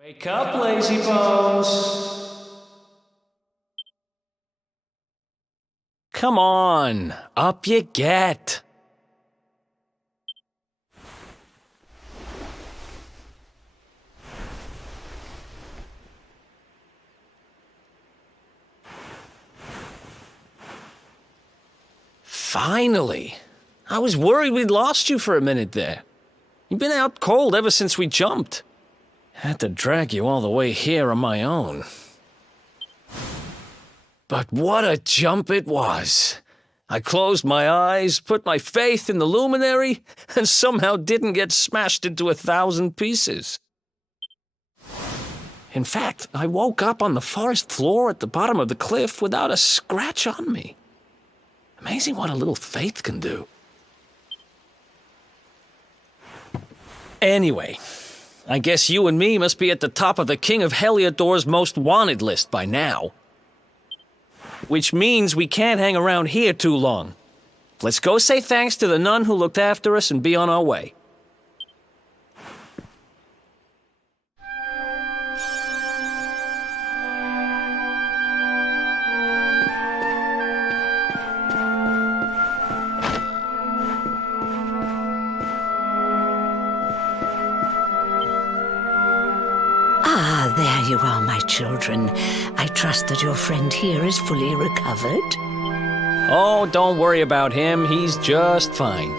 Wake up, lazy bones! Come on, up you get! Finally! I was worried we'd lost you for a minute there. You've been out cold ever since we jumped. Had to drag you all the way here on my own. But what a jump it was! I closed my eyes, put my faith in the luminary, and somehow didn't get smashed into 1,000 pieces. In fact, I woke up on the forest floor at the bottom of the cliff without a scratch on me. Amazing what a little faith can do. Anyway, I guess you and me must be at the top of the King of Heliodor's most wanted list by now. Which means we can't hang around here too long. Let's go say thanks to the nun who looked after us and be on our way. There you are, my children. I trust that your friend here is fully recovered. Oh, don't worry about him. He's just fine.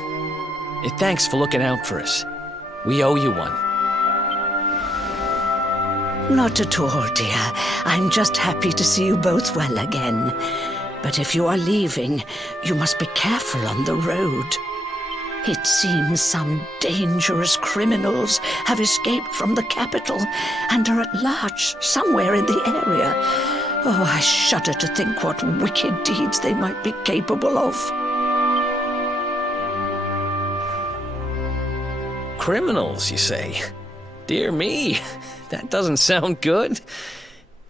Thanks for looking out for us. We owe you one. Not at all, dear. I'm just happy to see you both well again. But if you are leaving, you must be careful on the road. It seems some dangerous criminals have escaped from the capital and are at large somewhere in the area. Oh, I shudder to think what wicked deeds they might be capable of. Criminals, you say? Dear me, that doesn't sound good.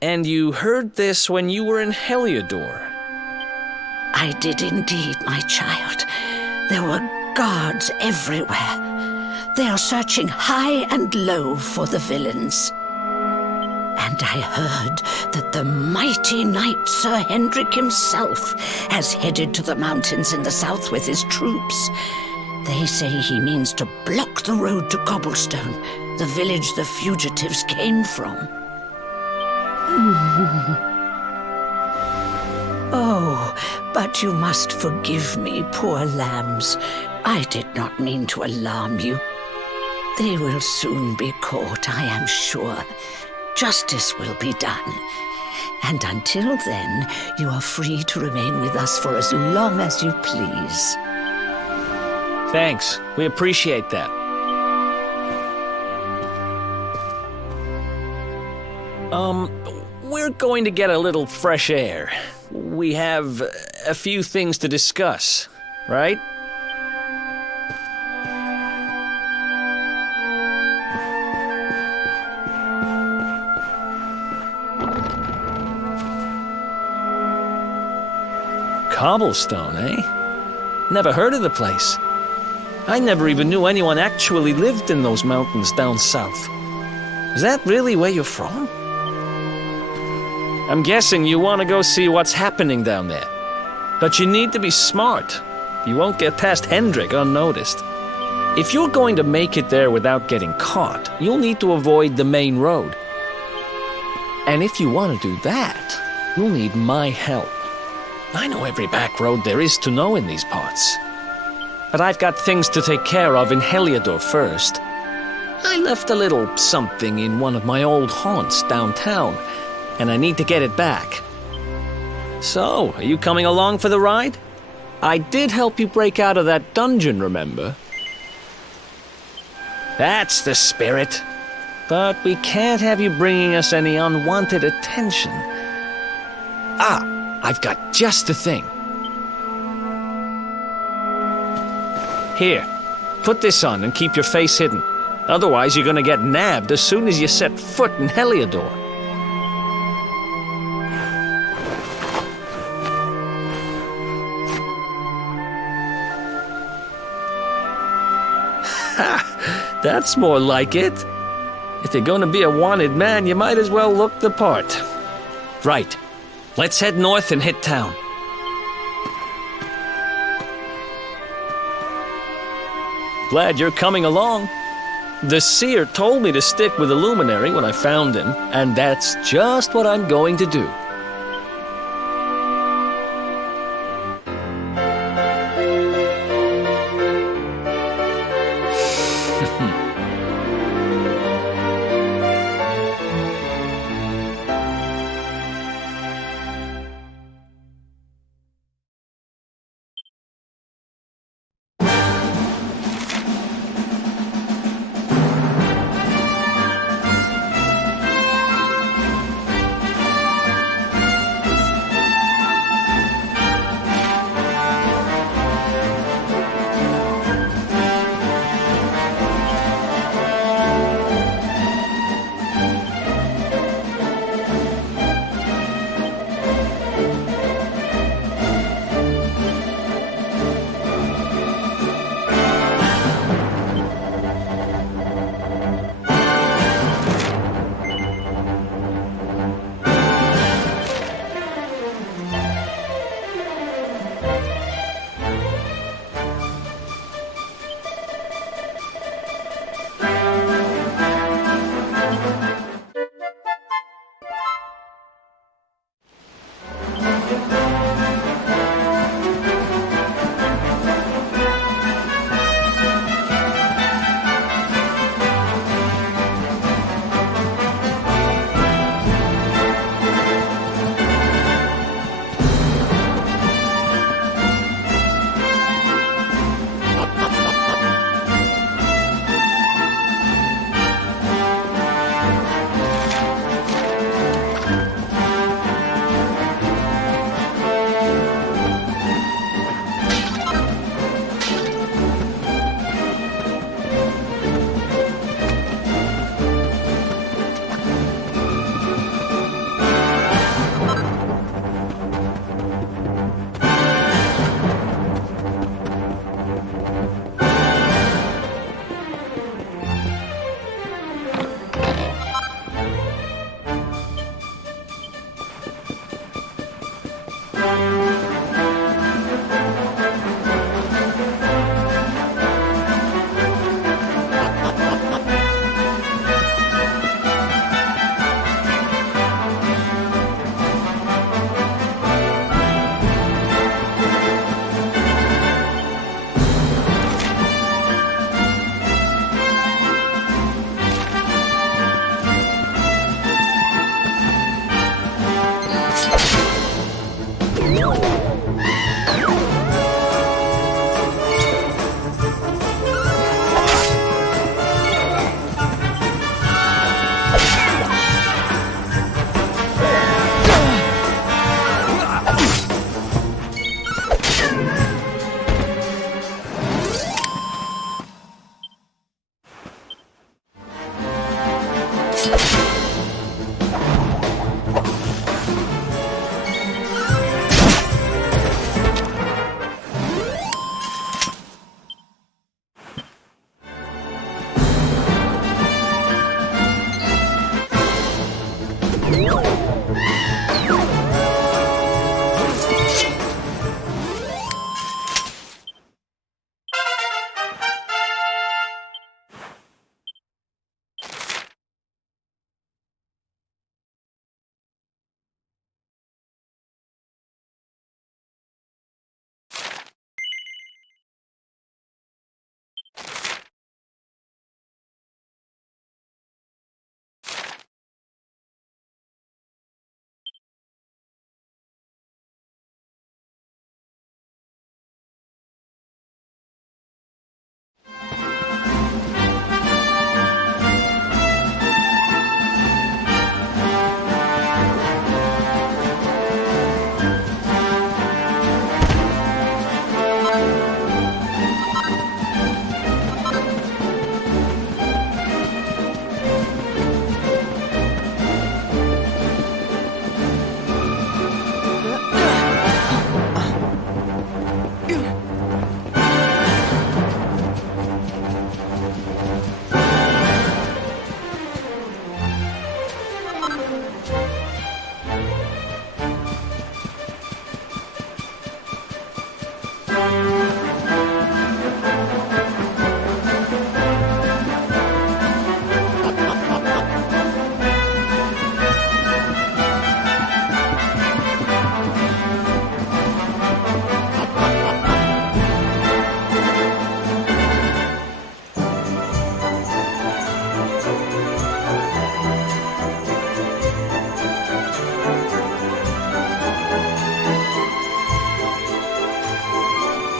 And you heard this when you were in Heliodor? I did indeed, my child. There were guards everywhere. They are searching high and low for the villains. And I heard that the mighty knight Sir Hendrik himself has headed to the mountains in the south with his troops. They say he means to block the road to Cobblestone, the village the fugitives came from. Oh, but you must forgive me, poor lambs. I did not mean to alarm you. They will soon be caught, I am sure. Justice will be done. And until then, you are free to remain with us for as long as you please. Thanks. We appreciate that. We're going to get a little fresh air. We have a few things to discuss, right? Cobblestone, eh? Never heard of the place. I never even knew anyone actually lived in those mountains down south. Is that really where you're from? I'm guessing you want to go see what's happening down there. But you need to be smart. You won't get past Hendrik unnoticed. If you're going to make it there without getting caught, you'll need to avoid the main road. And if you want to do that, you'll need my help. I know every back road there is to know in these parts. But I've got things to take care of in Heliodor first. I left a little something in one of my old haunts downtown, and I need to get it back. So, are you coming along for the ride? I did help you break out of that dungeon, remember? That's the spirit. But we can't have you bringing us any unwanted attention. I've got just the thing. Here, put this on and keep your face hidden. Otherwise, you're gonna get nabbed as soon as you set foot in Heliodor. Ha! That's more like it. If you're gonna be a wanted man, you might as well look the part. Right. Let's head north and hit town. Glad you're coming along. The seer told me to stick with the luminary when I found him, and that's just what I'm going to do.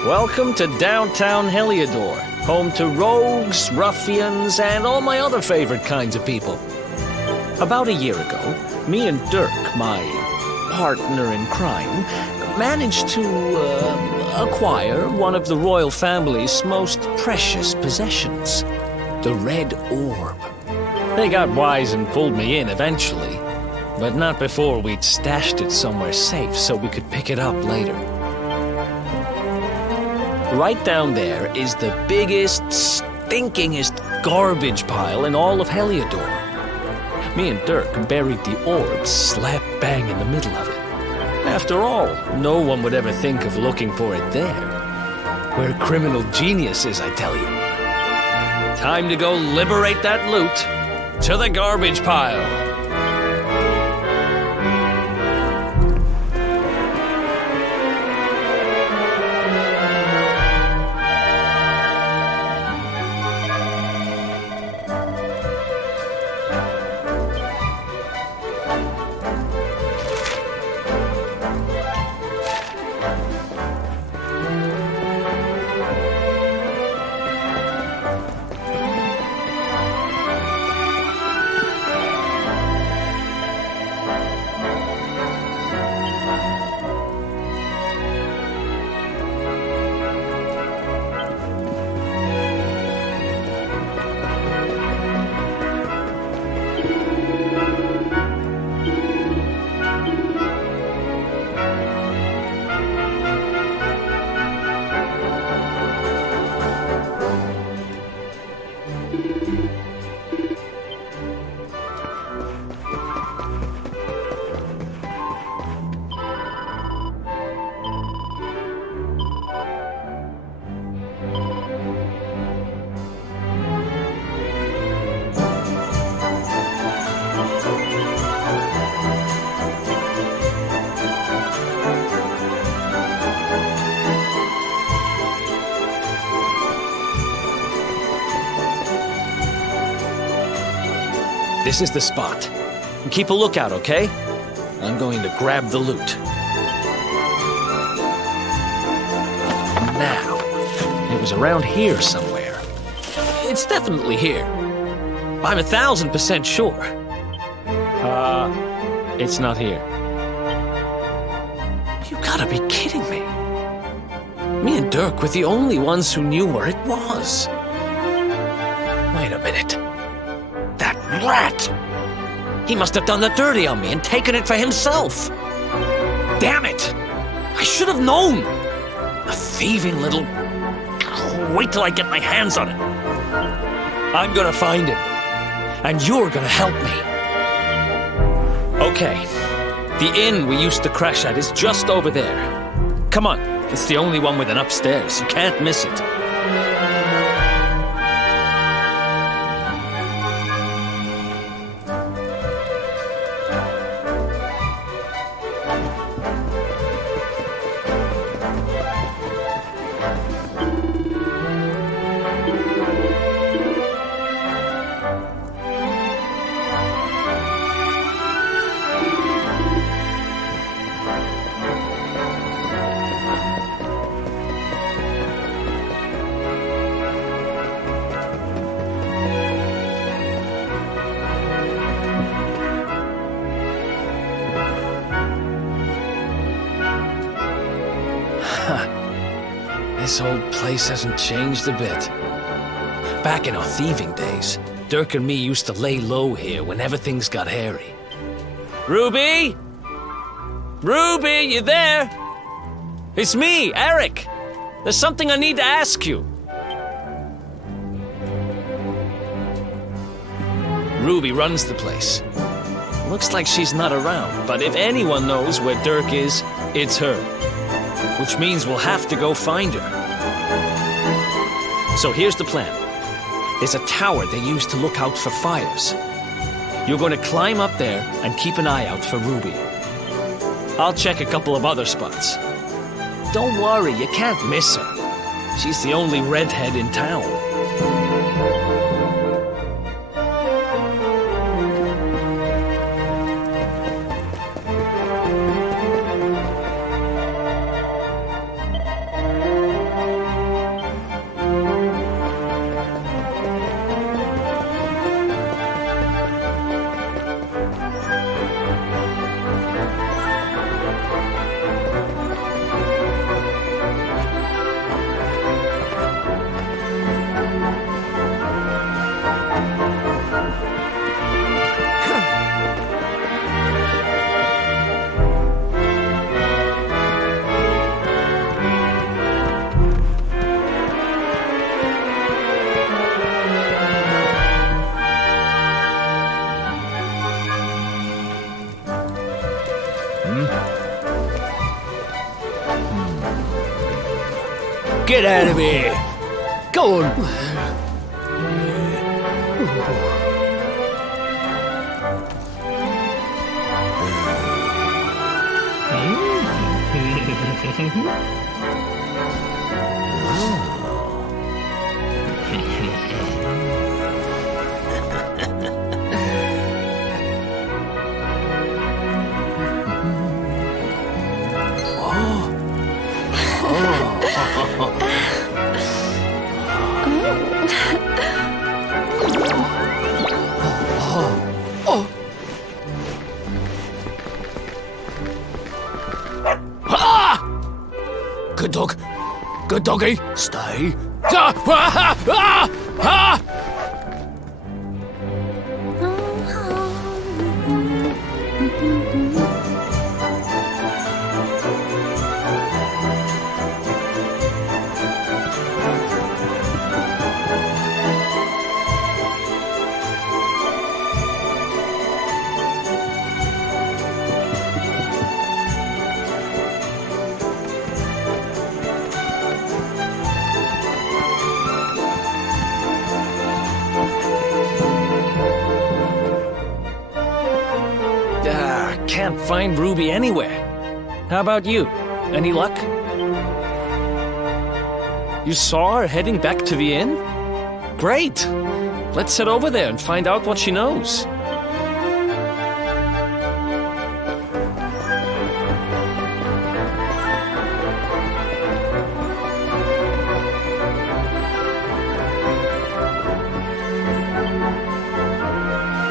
Welcome to downtown Heliodor, home to rogues, ruffians, and all my other favorite kinds of people. About a year ago, me and Dirk, my partner in crime, managed to acquire one of the royal family's most precious possessions, the Red Orb. They got wise and pulled me in eventually, but not before we'd stashed it somewhere safe so we could pick it up later. Right down there is the biggest, stinkingest garbage pile in all of Heliodor. Me and Dirk buried the orb slap bang in the middle of it. After all, no one would ever think of looking for it there. We're criminal geniuses, I tell you. Time to go liberate that loot to the garbage pile. This is the spot. Keep a lookout, okay? I'm going to grab the loot. Now, it was around here somewhere. It's definitely here. I'm 1,000% sure. It's not here. You gotta be kidding me. Me and Dirk were the only ones who knew where it was. Wait a minute. That rat! He must have done the dirty on me and taken it for himself. Damn it! I should have known! A thieving little... Wait till I get my hands on it. I'm gonna find him. And you're gonna help me. Okay. The inn we used to crash at is just over there. Come on. It's the only one with an upstairs. You can't miss it. This whole place hasn't changed a bit. Back in our thieving days, Dirk and me used to lay low here whenever things got hairy. Ruby? Ruby, you there? It's me, Eric. There's something I need to ask you. Ruby runs the place. Looks like she's not around, but if anyone knows where Dirk is, it's her. Which means we'll have to go find her. So here's the plan. There's a tower they use to look out for fires. You're going to climb up there and keep an eye out for Ruby. I'll check a couple of other spots. Don't worry, you can't miss her. She's the only redhead in town. Get out of here! Go on! Good dog. Good doggy. Stay. Can't find Ruby anywhere. How about you? Any luck? You saw her heading back to the inn? Great! Let's head over there and find out what she knows.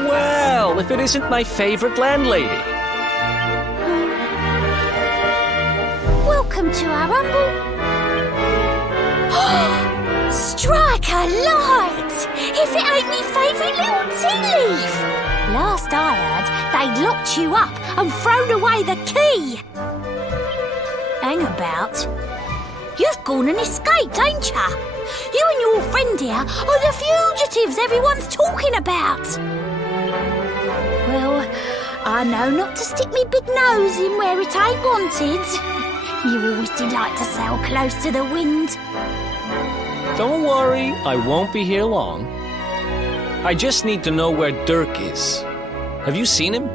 Well, if it isn't my favorite landlady. Welcome to our humble... Strike a light! If it ain't me favourite little tea leaf! Last I heard, they'd locked you up and thrown away the key! Hang about. You've gone and escaped, ain't ya? You and your friend here are the fugitives everyone's talking about! Well, I know not to stick me big nose in where it ain't wanted. You always delight to sail close to the wind. Don't worry, I won't be here long. I just need to know where Dirk is. Have you seen him?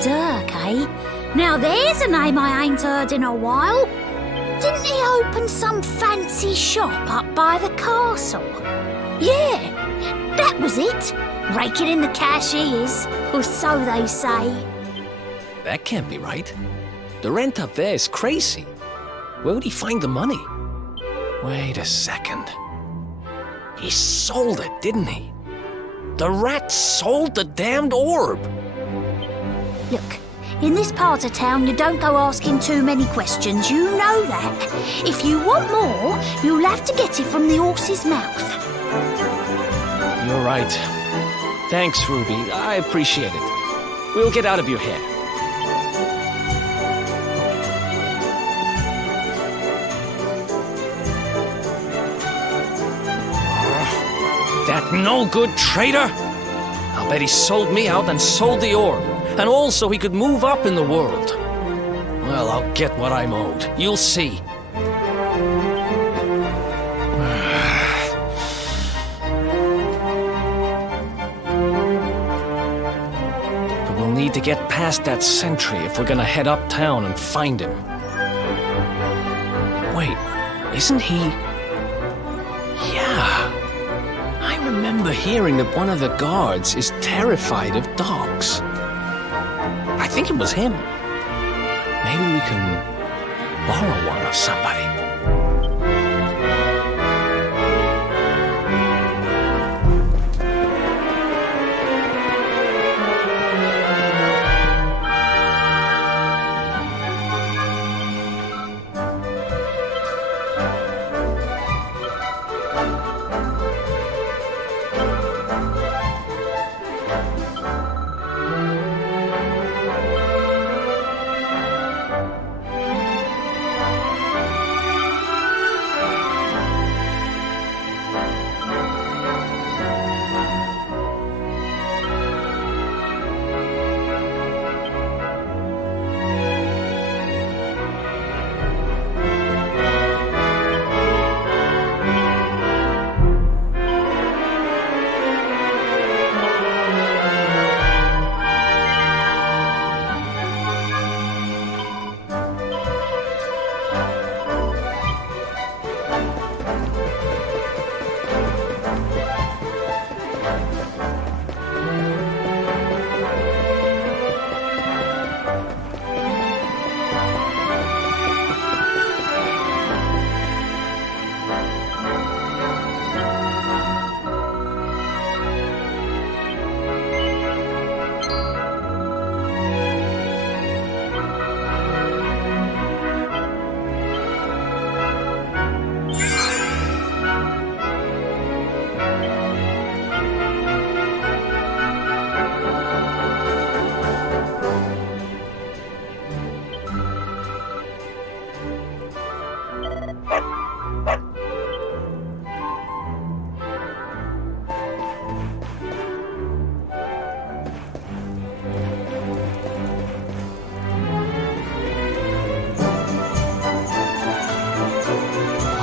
Dirk, eh? Now there's a name I ain't heard in a while. Didn't he open some fancy shop up by the castle? Yeah, that was it. Raking in the cash he is, or so they say. That can't be right. The rent up there is crazy. Where would he find the money? Wait a second. He sold it, didn't he? The rat sold the damned orb. Look, in this part of town you don't go asking too many questions, you know that. If you want more, you'll have to get it from the horse's mouth. You're right. Thanks, Ruby. I appreciate it. We'll get out of your hair. That no-good traitor! I'll bet he sold me out and sold the orb. And also he could move up in the world. Well, I'll get what I'm owed. You'll see. But we'll need to get past that sentry if we're gonna head uptown and find him. Wait, isn't he... Yeah. I remember hearing that one of the guards is terrified of dogs. I think it was him. Maybe we can borrow one of somebody.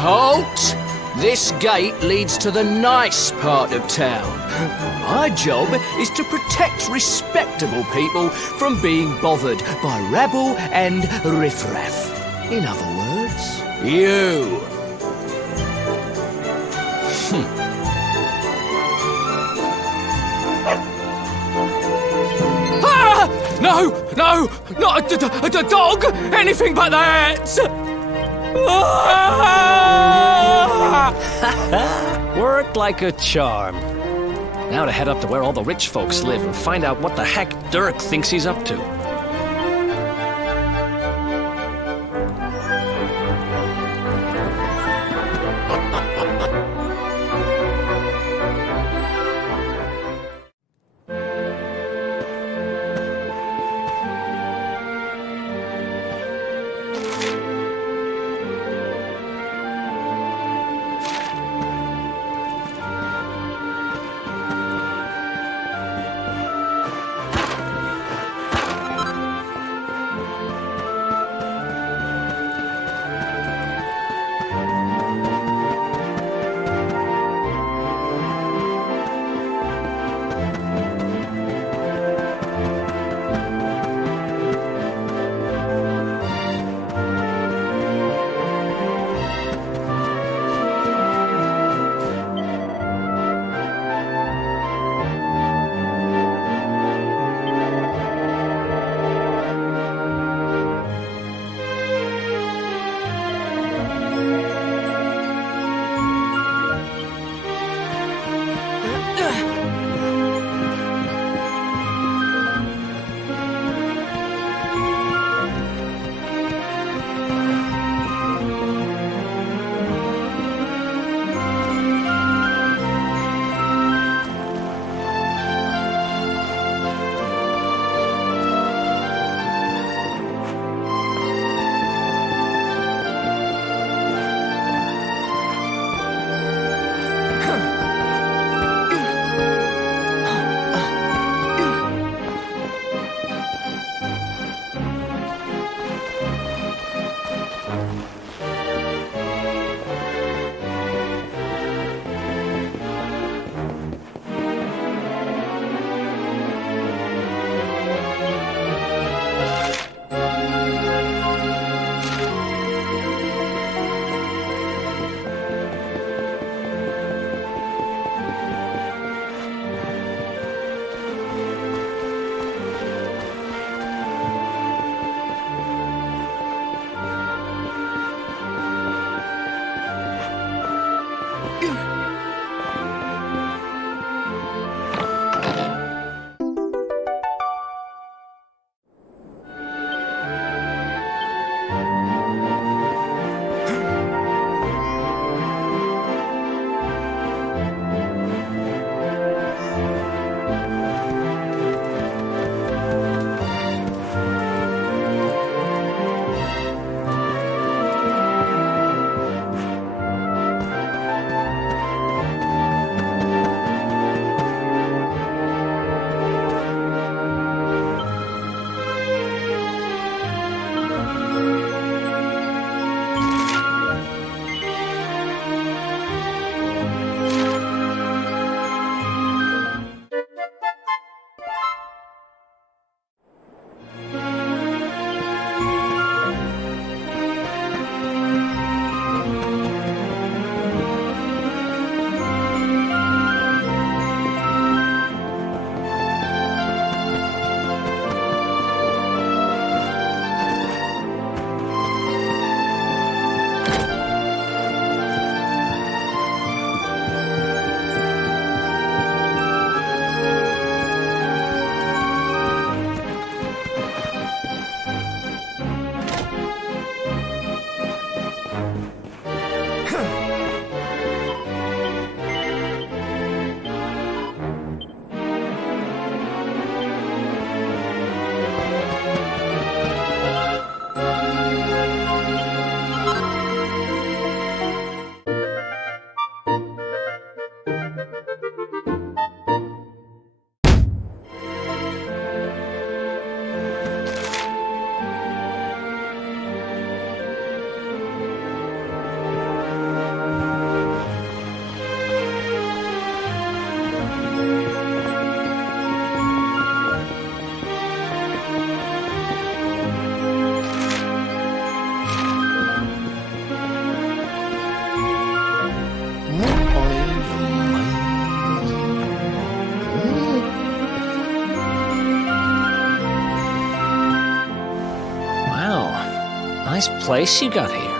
Halt! This gate leads to the nice part of town. My job is to protect respectable people from being bothered by rabble and riffraff. In other words, you. Ah! No, no, not a dog! Anything but that! Worked like a charm. Now to head up to where all the rich folks live and find out what the heck Dirk thinks he's up to. place you got here.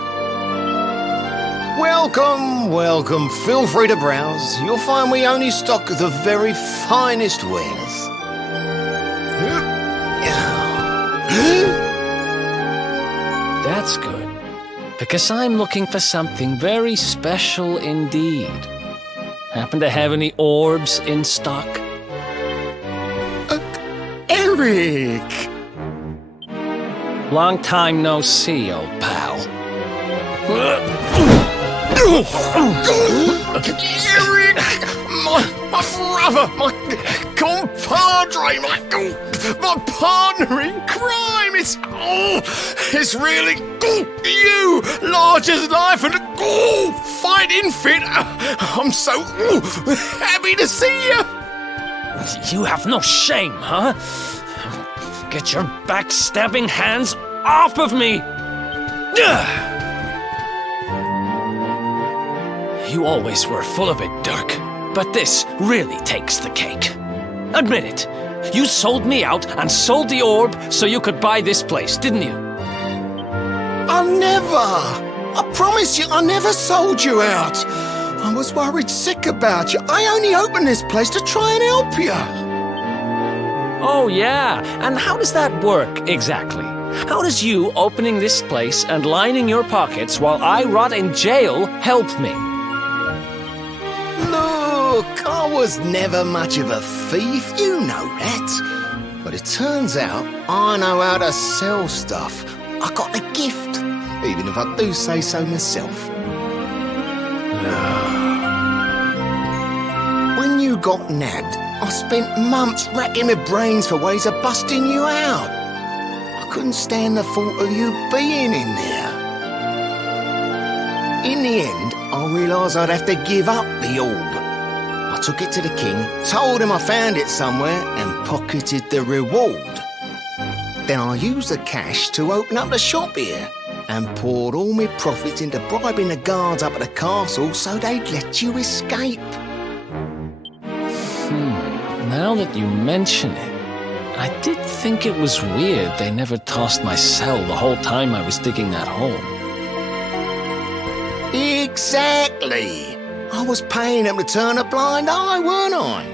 Welcome, welcome. Feel free to browse. You'll find we only stock the very finest wares. That's good, because I'm looking for something very special indeed. Happen to have any orbs in stock? Eric! Long time no see, old pal. Eric! My brother! My compadre! My partner in crime! It's really you! Large as life and fighting fit! I'm so happy to see you! You have no shame, huh? Get your backstabbing hands off of me! You always were full of it, Dirk. But this really takes the cake. Admit it. You sold me out and sold the orb so you could buy this place, didn't you? I promise you, I never sold you out. I was worried sick about you. I only opened this place to try and help you. Oh, yeah. And how does that work, exactly? How does you opening this place and lining your pockets while I rot in jail help me? Look, I was never much of a thief, you know that. But it turns out I know how to sell stuff. I got a gift, even if I do say so myself. When you got nabbed, I spent months racking my brains for ways of busting you out. I couldn't stand the thought of you being in there. In the end, I realised I'd have to give up the orb. I took it to the king, told him I found it somewhere, and pocketed the reward. Then I used the cash to open up the shop here, and poured all my profits into bribing the guards up at the castle so they'd let you escape. Now that you mention it, I did think it was weird they never tossed my cell the whole time I was digging that hole. Exactly. I was paying them to turn a blind eye, weren't I?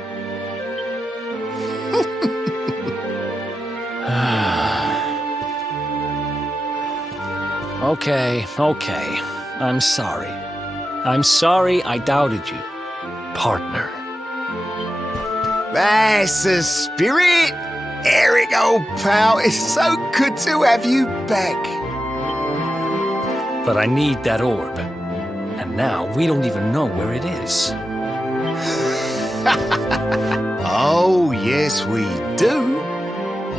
Okay. I'm sorry. I'm sorry I doubted you, partner. That's the spirit! Eric, old pal, it's so good to have you back. But I need that orb. And now we don't even know where it is. Oh, yes, we do.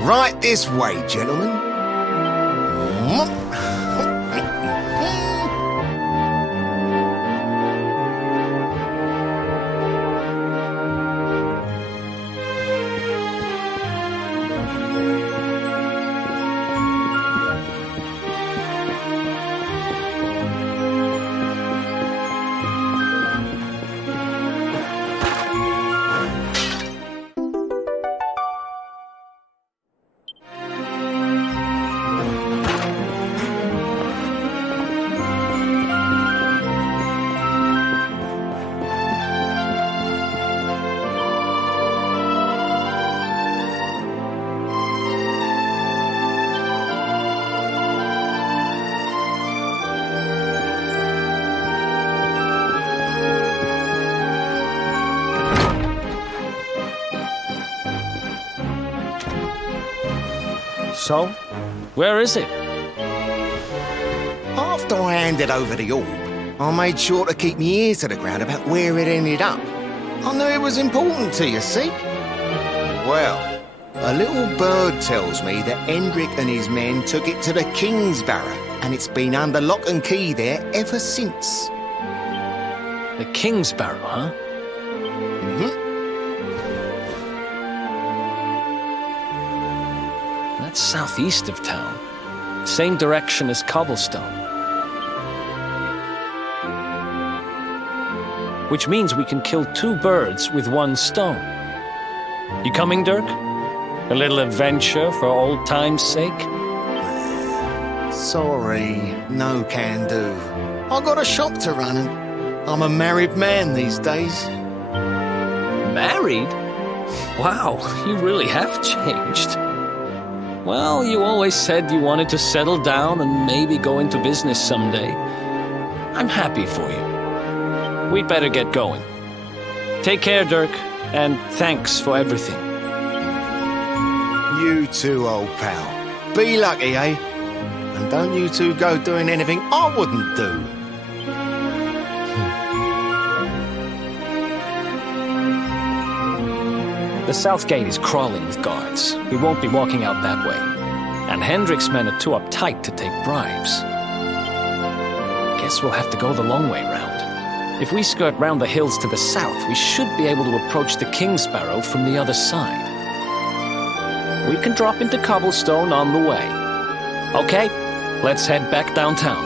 Right this way, gentlemen. So, where is it? After I handed over the orb, I made sure to keep my ears to the ground about where it ended up. I knew it was important to you, see? Well, a little bird tells me that Hendrik and his men took it to the King's Barrow, and it's been under lock and key there ever since. The King's Barrow, huh? That's southeast of town. Same direction as Cobblestone. Which means we can kill two birds with one stone. You coming, Dirk? A little adventure for old time's sake? Sorry, no can do. I got a shop to run and I'm a married man these days. Married? Wow, you really have changed. Well, you always said you wanted to settle down and maybe go into business someday. I'm happy for you. We'd better get going. Take care, Dirk, and thanks for everything. You too, old pal. Be lucky, eh? And don't you two go doing anything I wouldn't do. The south gate is crawling with guards. We won't be walking out that way. And Hendrik's men are too uptight to take bribes. Guess we'll have to go the long way round. If we skirt round the hills to the south, we should be able to approach the King Sparrow from the other side. We can drop into cobblestone on the way. Okay, let's head back downtown.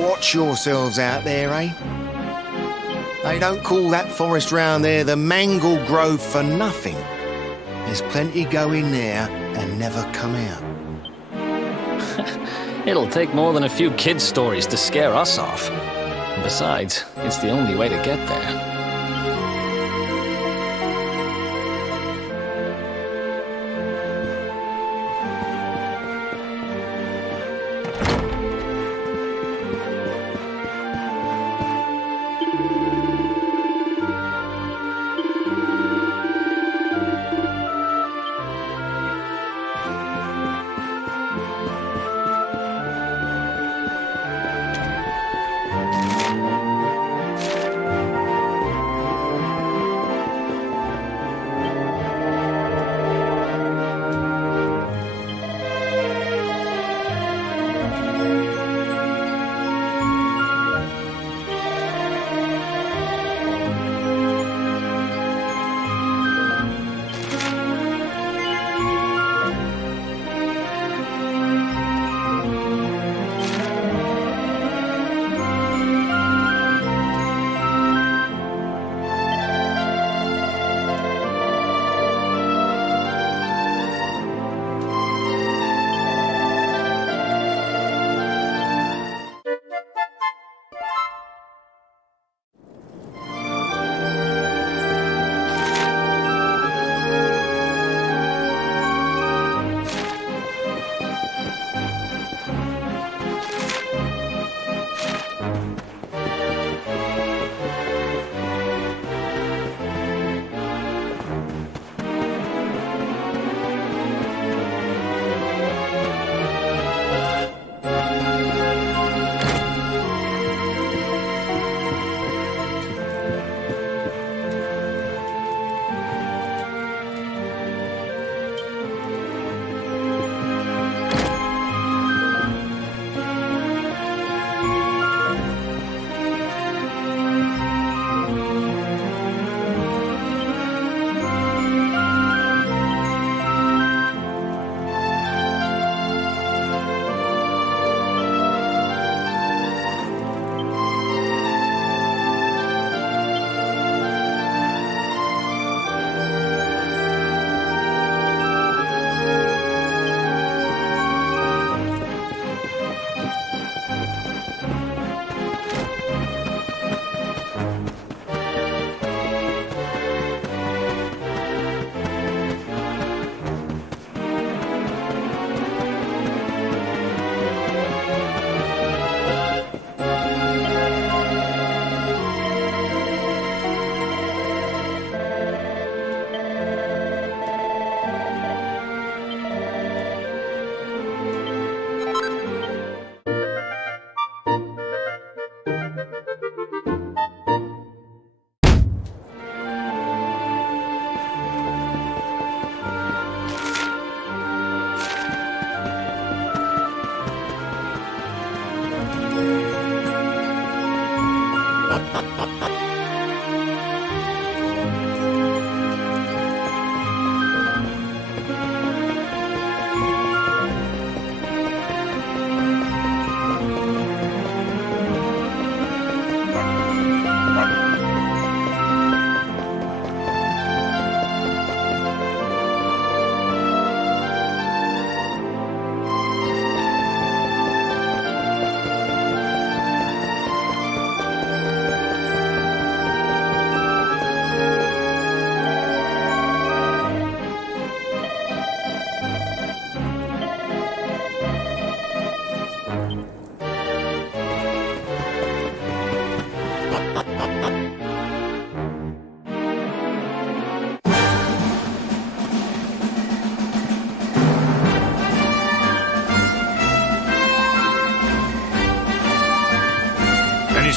Watch yourselves out there, eh? They don't call that forest round there the Mangle Grove for nothing. There's plenty go in there and never come out. It'll take more than a few kids' stories to scare us off. Besides, it's the only way to get there.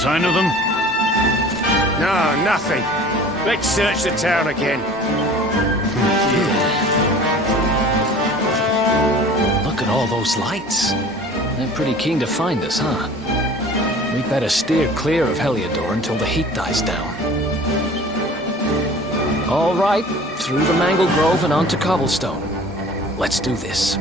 sign of them? No, nothing. Let's search the town again. Look at all those lights. They're pretty keen to find us, huh? We'd better steer clear of Heliodor until the heat dies down. All right, through the Mangle Grove and onto Cobblestone. Let's do this.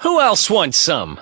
Who else wants some?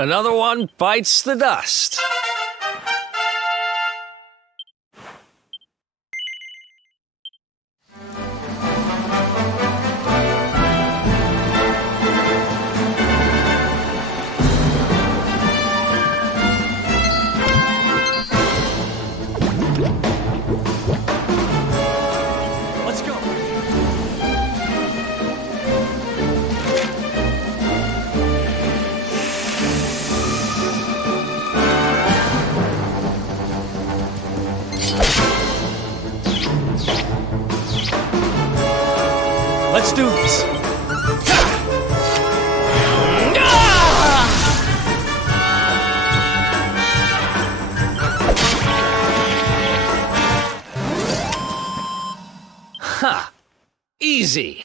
Another one bites the dust. Let's go. Let's do this. Ha! Easy.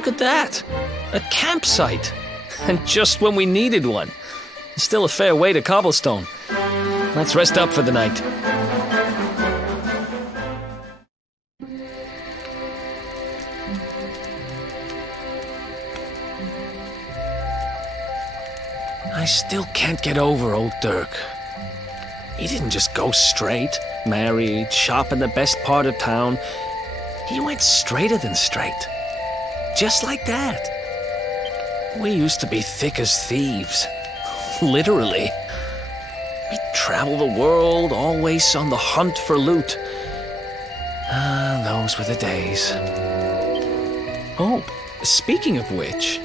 Look at that! A campsite! And just when we needed one. Still a fair way to cobblestone. Let's rest up for the night. I still can't get over old Dirk. He didn't just go straight, married, shop in the best part of town. He went straighter than straight. Just like that. We used to be thick as thieves. Literally. We'd travel the world, always on the hunt for loot. Ah, those were the days. Oh, speaking of which,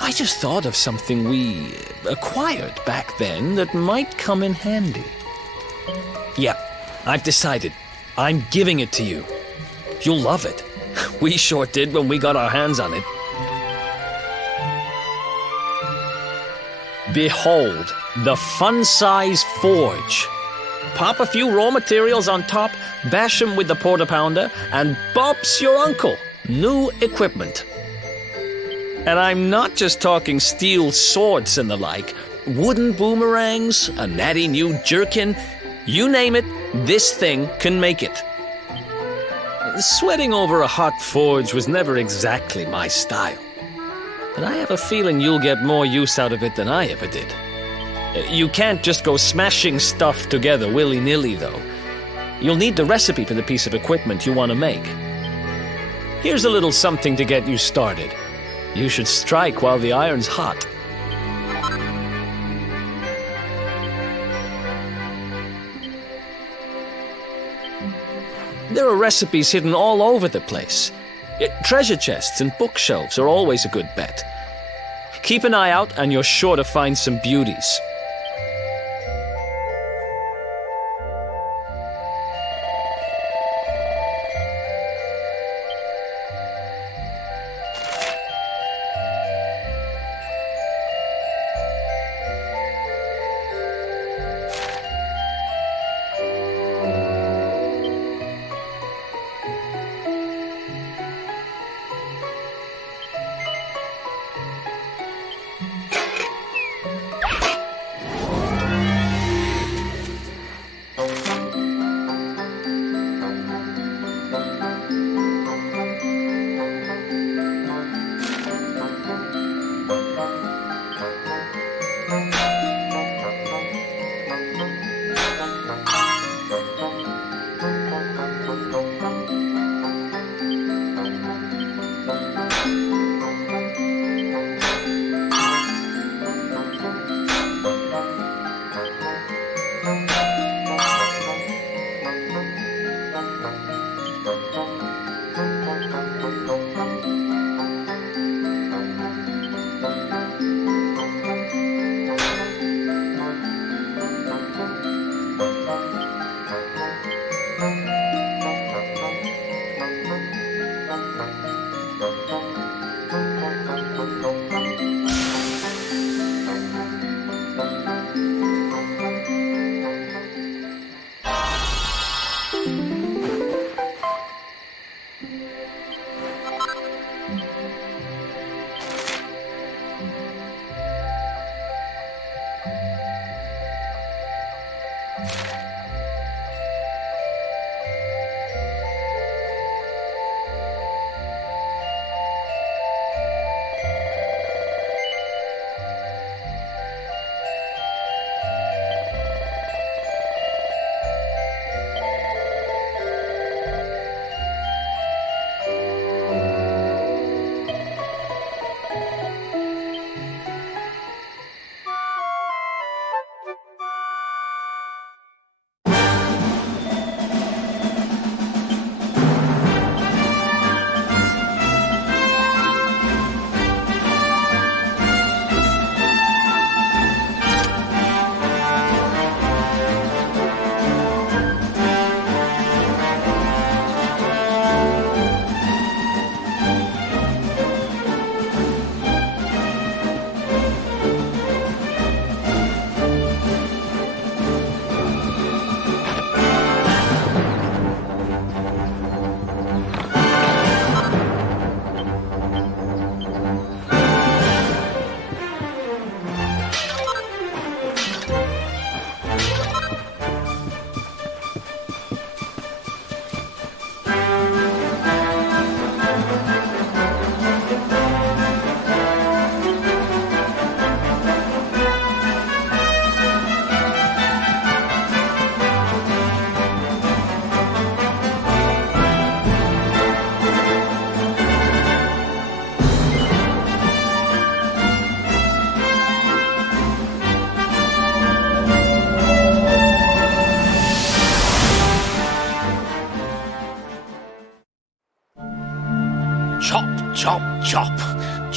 I just thought of something we acquired back then that might come in handy. Yep, I've decided. I'm giving it to you. You'll love it. We sure did when we got our hands on it. Behold, the fun-size forge. Pop a few raw materials on top, bash 'em with the porta-pounder, and bop's your uncle. New equipment. And I'm not just talking steel swords and the like. Wooden boomerangs, a natty new jerkin. You name it, this thing can make it. Sweating over a hot forge was never exactly my style. But I have a feeling you'll get more use out of it than I ever did. You can't just go smashing stuff together willy-nilly, though. You'll need the recipe for the piece of equipment you want to make. Here's a little something to get you started. You should strike while the iron's hot. There are recipes hidden all over the place. Treasure chests and bookshelves are always a good bet. Keep an eye out and you're sure to find some beauties.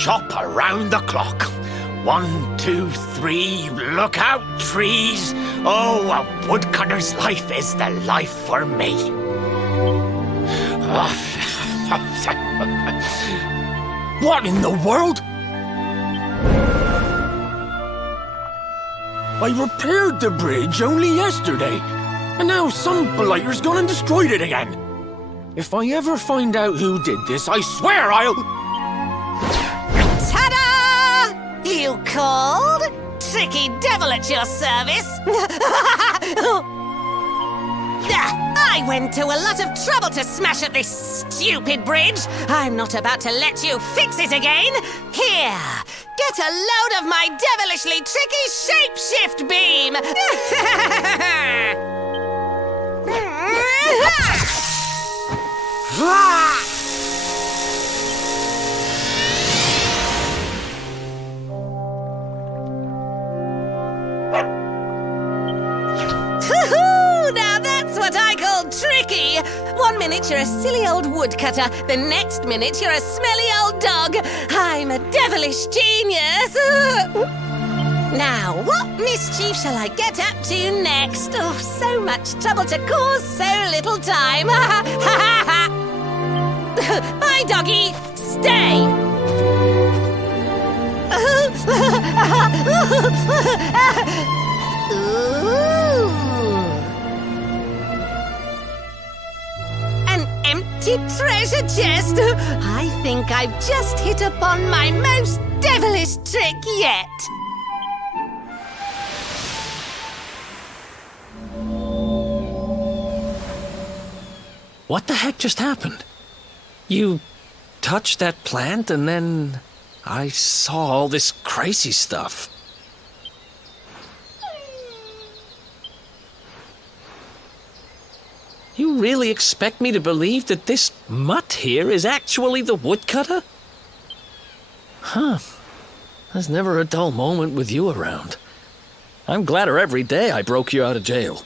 chop around the clock. 1, 2, 3, look out, trees. Oh, a woodcutter's life is the life for me. What in the world? I repaired the bridge only yesterday, and now some blighter's gone and destroyed it again. If I ever find out who did this, I swear I'll... Ta-da! You called? Tricky devil at your service. I went to a lot of trouble to smash at this stupid bridge. I'm not about to let you fix it again. Here, get a load of my devilishly tricky shapeshift beam. Now that's what I call tricky. 1 minute you're a silly old woodcutter, the next minute you're a smelly old dog. I'm a devilish genius. Now, what mischief shall I get up to next? Oh, so much trouble to cause so little time. Bye, doggy. Stay. Ooh. An empty treasure chest. I think I've just hit upon my most devilish trick yet. What the heck just happened? You touched that plant and then I saw all this crazy stuff. You really expect me to believe that this mutt here is actually the woodcutter? Huh. There's never a dull moment with you around. I'm gladder every day I broke you out of jail.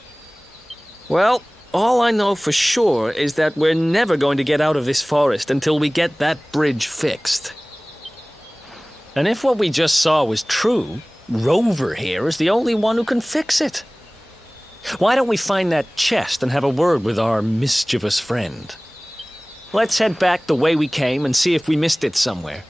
Well, all I know for sure is that we're never going to get out of this forest until we get that bridge fixed. And if what we just saw was true, Rover here is the only one who can fix it. Why don't we find that chest and have a word with our mischievous friend? Let's head back the way we came and see if we missed it somewhere.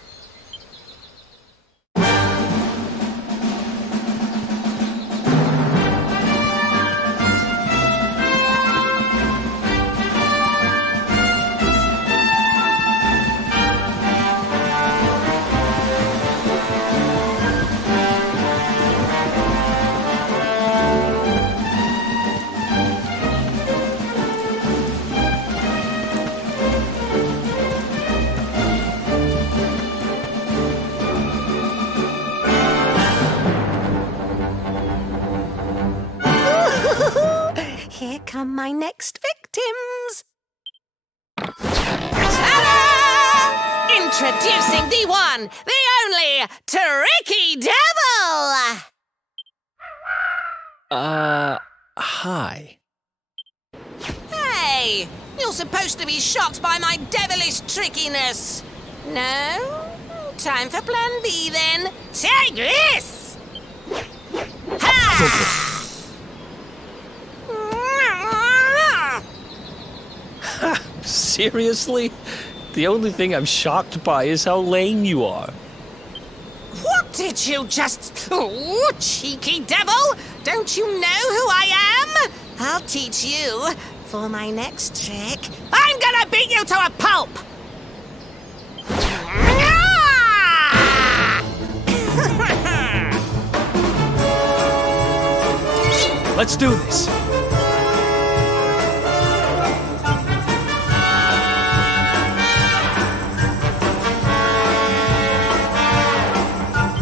Here come my next victims. Ta-da! Introducing the one, the only, Tricky Devil! Hi. Hey, you're supposed to be shocked by my devilish trickiness. No? Time for plan B then. Take this! Ha! Seriously? The only thing I'm shocked by is how lame you are. What did you just... Oh, cheeky devil! Don't you know who I am? I'll teach you. For my next trick, I'm gonna beat you to a pulp! Let's do this.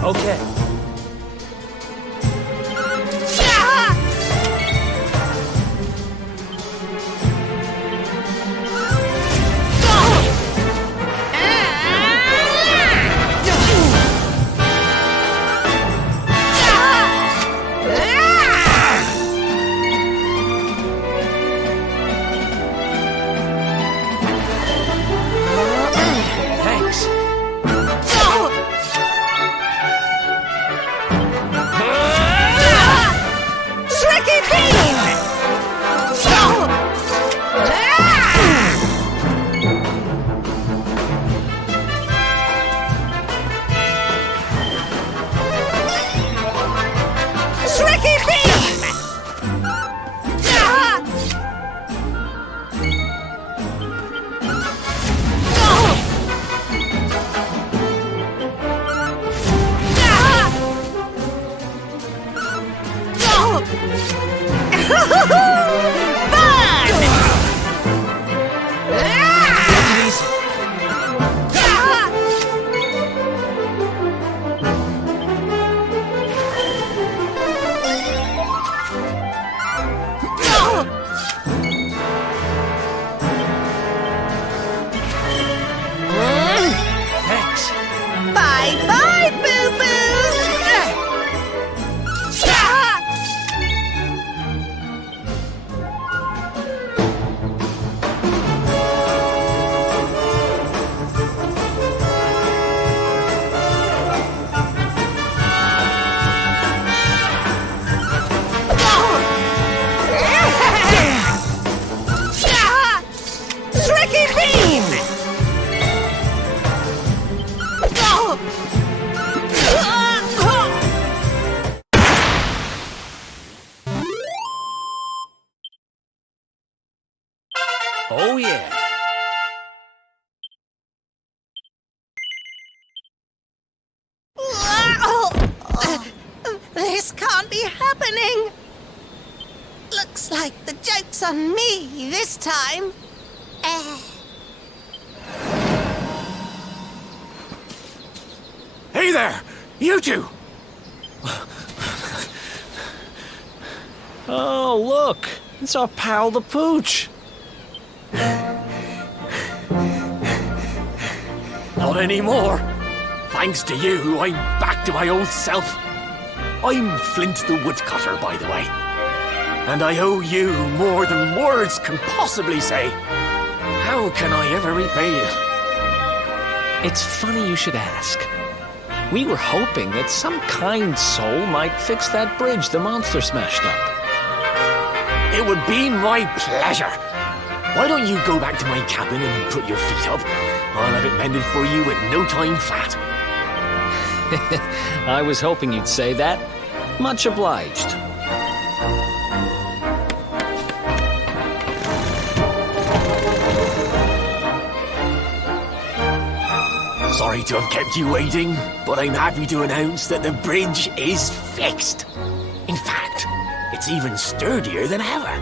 Okay. Oh, yeah. This can't be happening. Looks like the joke's on me this time. Hey there! You two! Oh, look. It's our pal the Pooch. Not anymore. Thanks to you, I'm back to my old self. I'm Flint the Woodcutter, by the way. And I owe you more than words can possibly say. How can I ever repay you? It's funny you should ask. We were hoping that some kind soul might fix that bridge the monster smashed up. It would be my pleasure. Why don't you go back to my cabin and put your feet up? I'll have it mended for you in no time flat. I was hoping you'd say that. Much obliged. Sorry to have kept you waiting, but I'm happy to announce that the bridge is fixed. In fact, it's even sturdier than ever.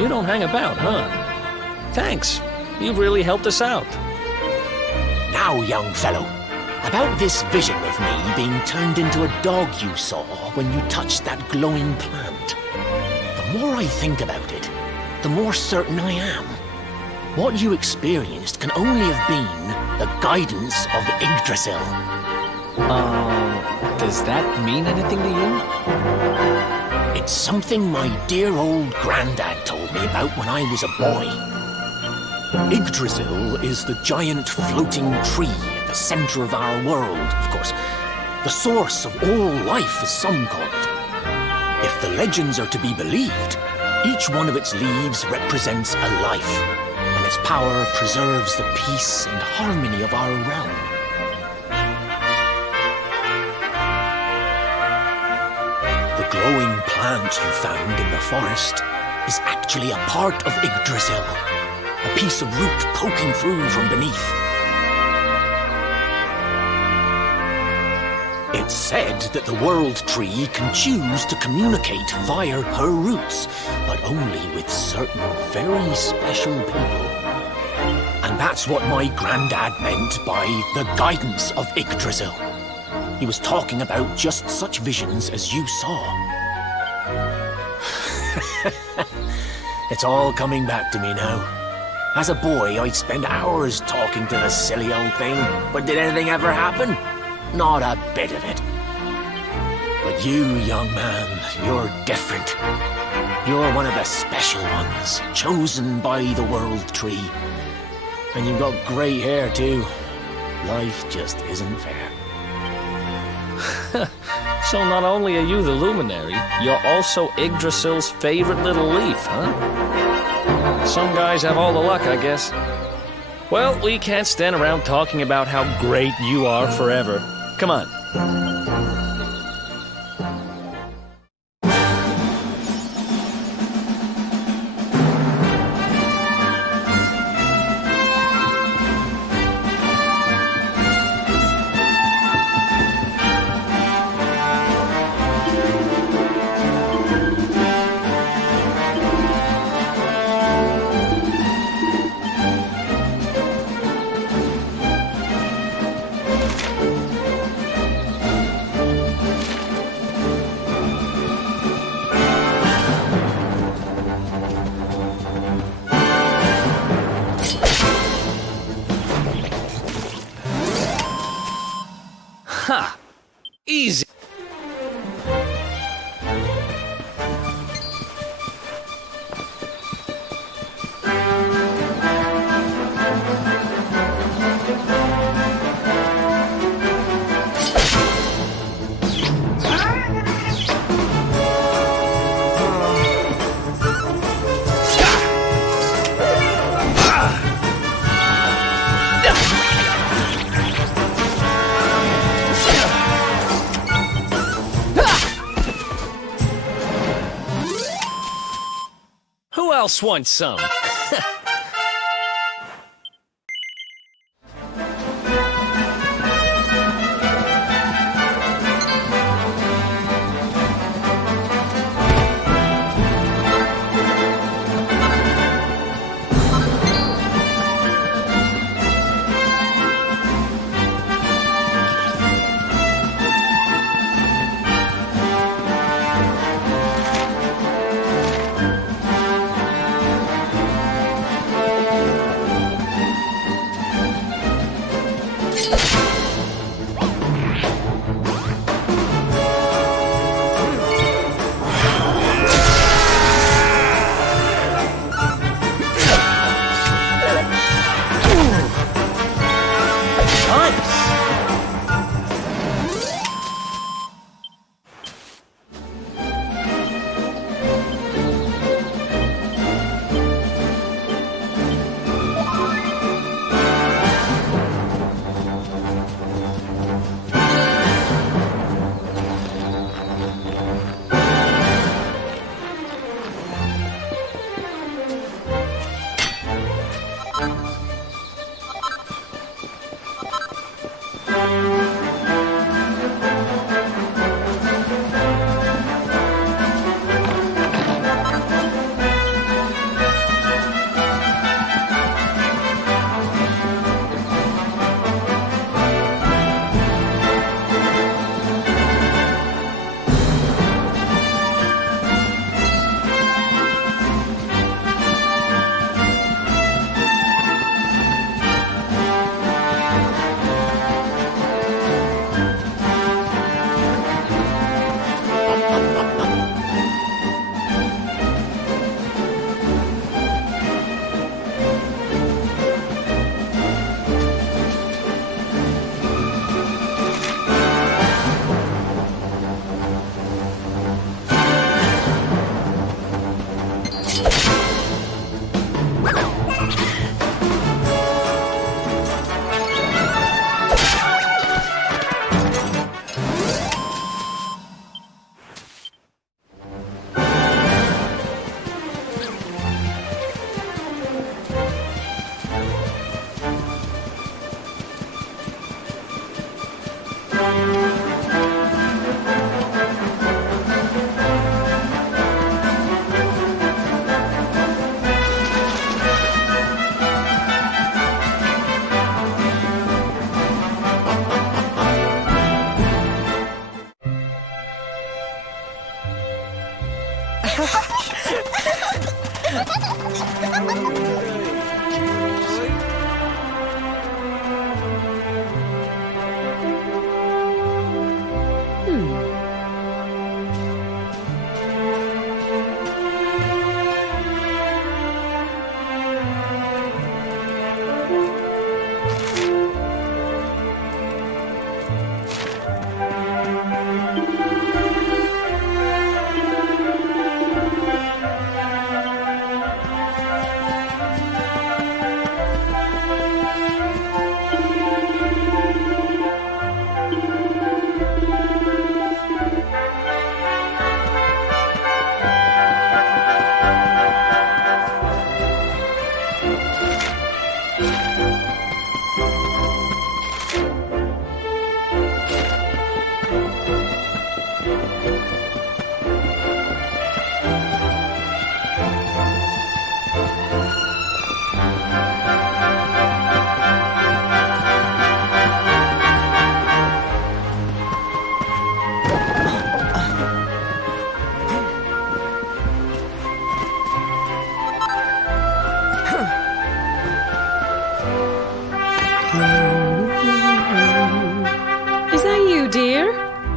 You don't hang about, huh? Thanks. You've really helped us out. Now, young fellow, about this vision of me being turned into a dog you saw when you touched that glowing plant. The more I think about it, the more certain I am. What you experienced can only have been the guidance of Yggdrasil. Does that mean anything to you? It's something my dear old granddad told me about when I was a boy. Yggdrasil is the giant floating tree at the center of our world, of course. The source of all life, as some call it. If the legends are to be believed, each one of its leaves represents a life, and its power preserves the peace and harmony of our realm. The glowing plant you found in the forest is actually a part of Yggdrasil, a piece of root poking through from beneath. It's said that the world tree can choose to communicate via her roots, but only with certain very special people. And that's what my granddad meant by the guidance of Yggdrasil. He was talking about just such visions as you saw. It's all coming back to me now. As a boy, I'd spend hours talking to the silly old thing, but did anything ever happen? Not a bit of it. But you, young man, you're different. You're one of the special ones, chosen by the world tree. And you've got grey hair, too. Life just isn't fair. So not only are you the luminary, you're also Yggdrasil's favorite little leaf, huh? Some guys have all the luck, I guess. Well, we can't stand around talking about how great you are forever. Come on. else wants some?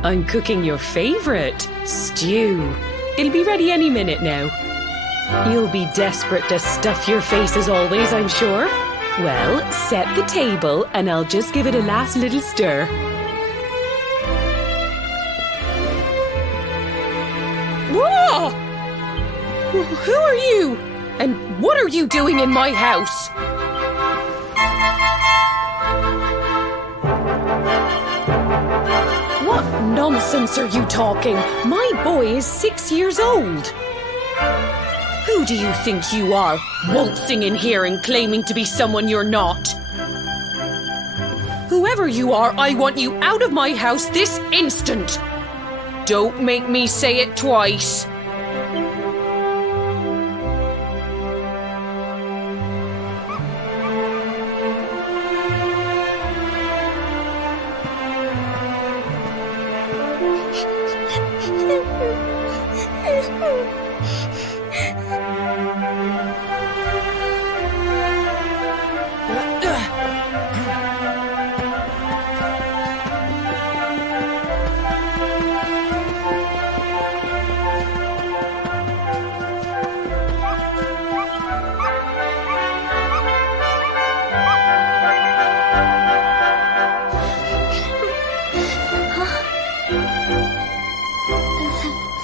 I'm cooking your favourite, stew. It'll be ready any minute now. You'll be desperate to stuff your face as always, I'm sure. Well, set the table and I'll just give it a last little stir. Whoa! Who are you? And what are you doing in my house? What nonsense are you talking? My boy is 6 years old. Who do you think you are, waltzing in here and claiming to be someone you're not? Whoever you are, I want you out of my house this instant! Don't make me say it twice.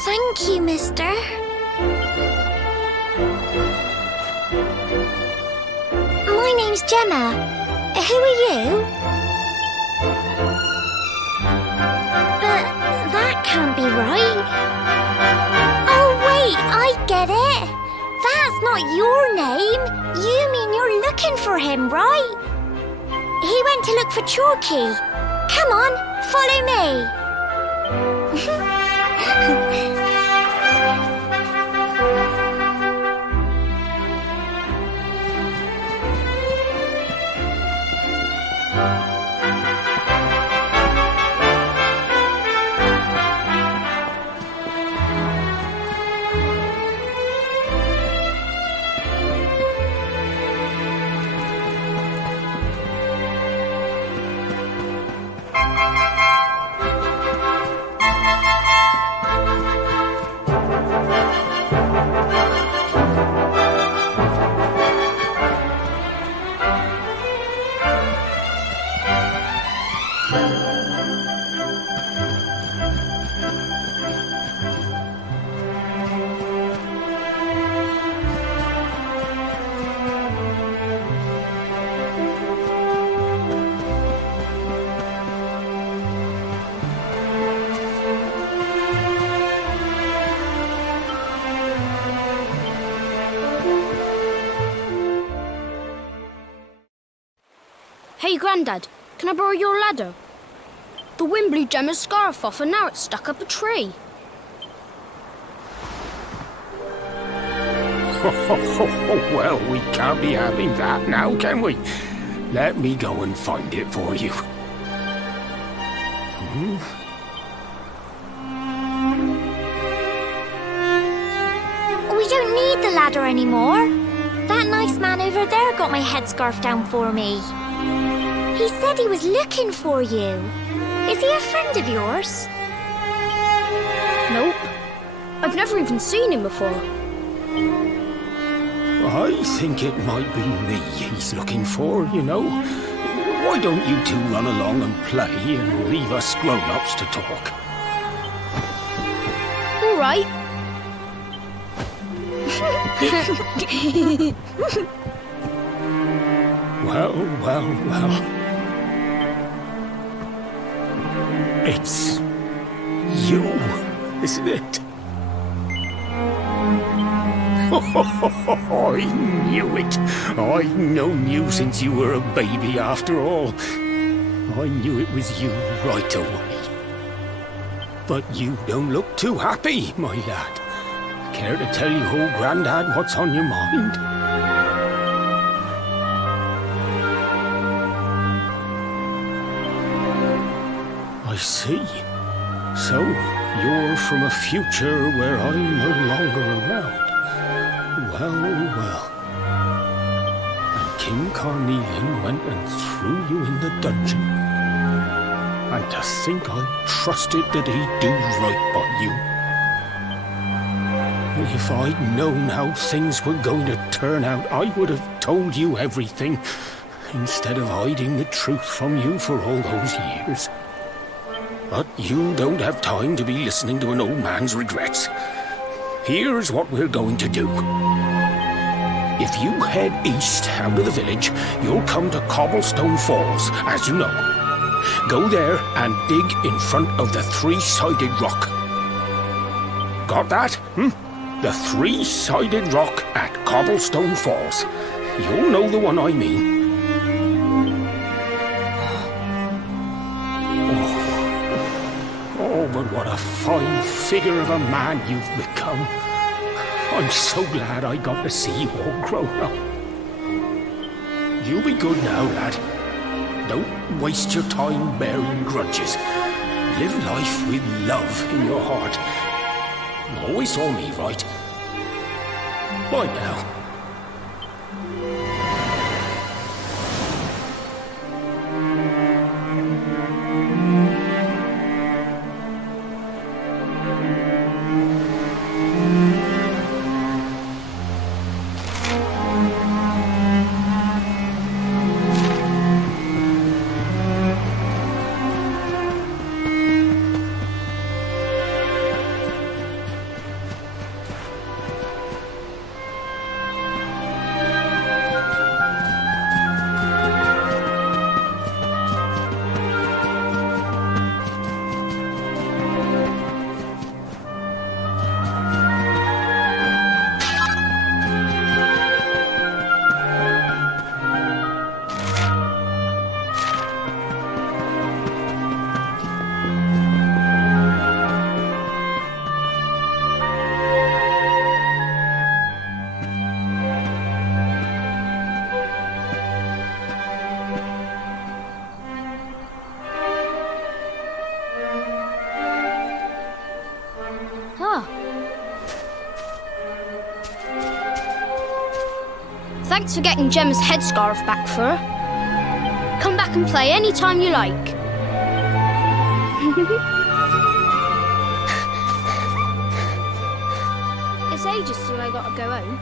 Thank you, mister. My name's Gemma. Who are you? But that can't be right. Oh, wait, I get it. That's not your name. You mean you're looking for him, right? He went to look for Chalky. Come on, follow me. Hey, Grandad, can I borrow your ladder? The wind blew Gemma's scarf off and now it's stuck up a tree. Well, we can't be having that now, can we? Let me go and find it for you. We don't need the ladder anymore. That nice man over there got my headscarf down for me. He said he was looking for you. Is he a friend of yours? Nope. I've never even seen him before. I think it might be me he's looking for, you know. Why don't you two run along and play and leave us grown-ups to talk? All right. Well. It's you, isn't it? I knew it. I've known you since you were a baby after all. I knew it was you right away. But you don't look too happy, my lad. Care to tell your old Grandad what's on your mind? I see. So, you're from a future where I'm no longer around. Well. And King Carnelian went and threw you in the dungeon. And to think I trusted that he'd do right by you. If I'd known how things were going to turn out, I would have told you everything, instead of hiding the truth from you for all those years. But you don't have time to be listening to an old man's regrets. Here's what we're going to do. If you head east out of the village, you'll come to Cobblestone Falls, as you know. Go there and dig in front of the three-sided rock. Got that? The three-sided rock at Cobblestone Falls. You'll know the one I mean. Oh, but what a fine figure of a man you've become. I'm so glad I got to see you all grown up. You be good now, lad. Don't waste your time bearing grudges. Live life with love in your heart. Always saw me right. Bye now. Thanks for getting Gemma's headscarf back for her. Come back and play any time you like. It's ages till I gotta go home.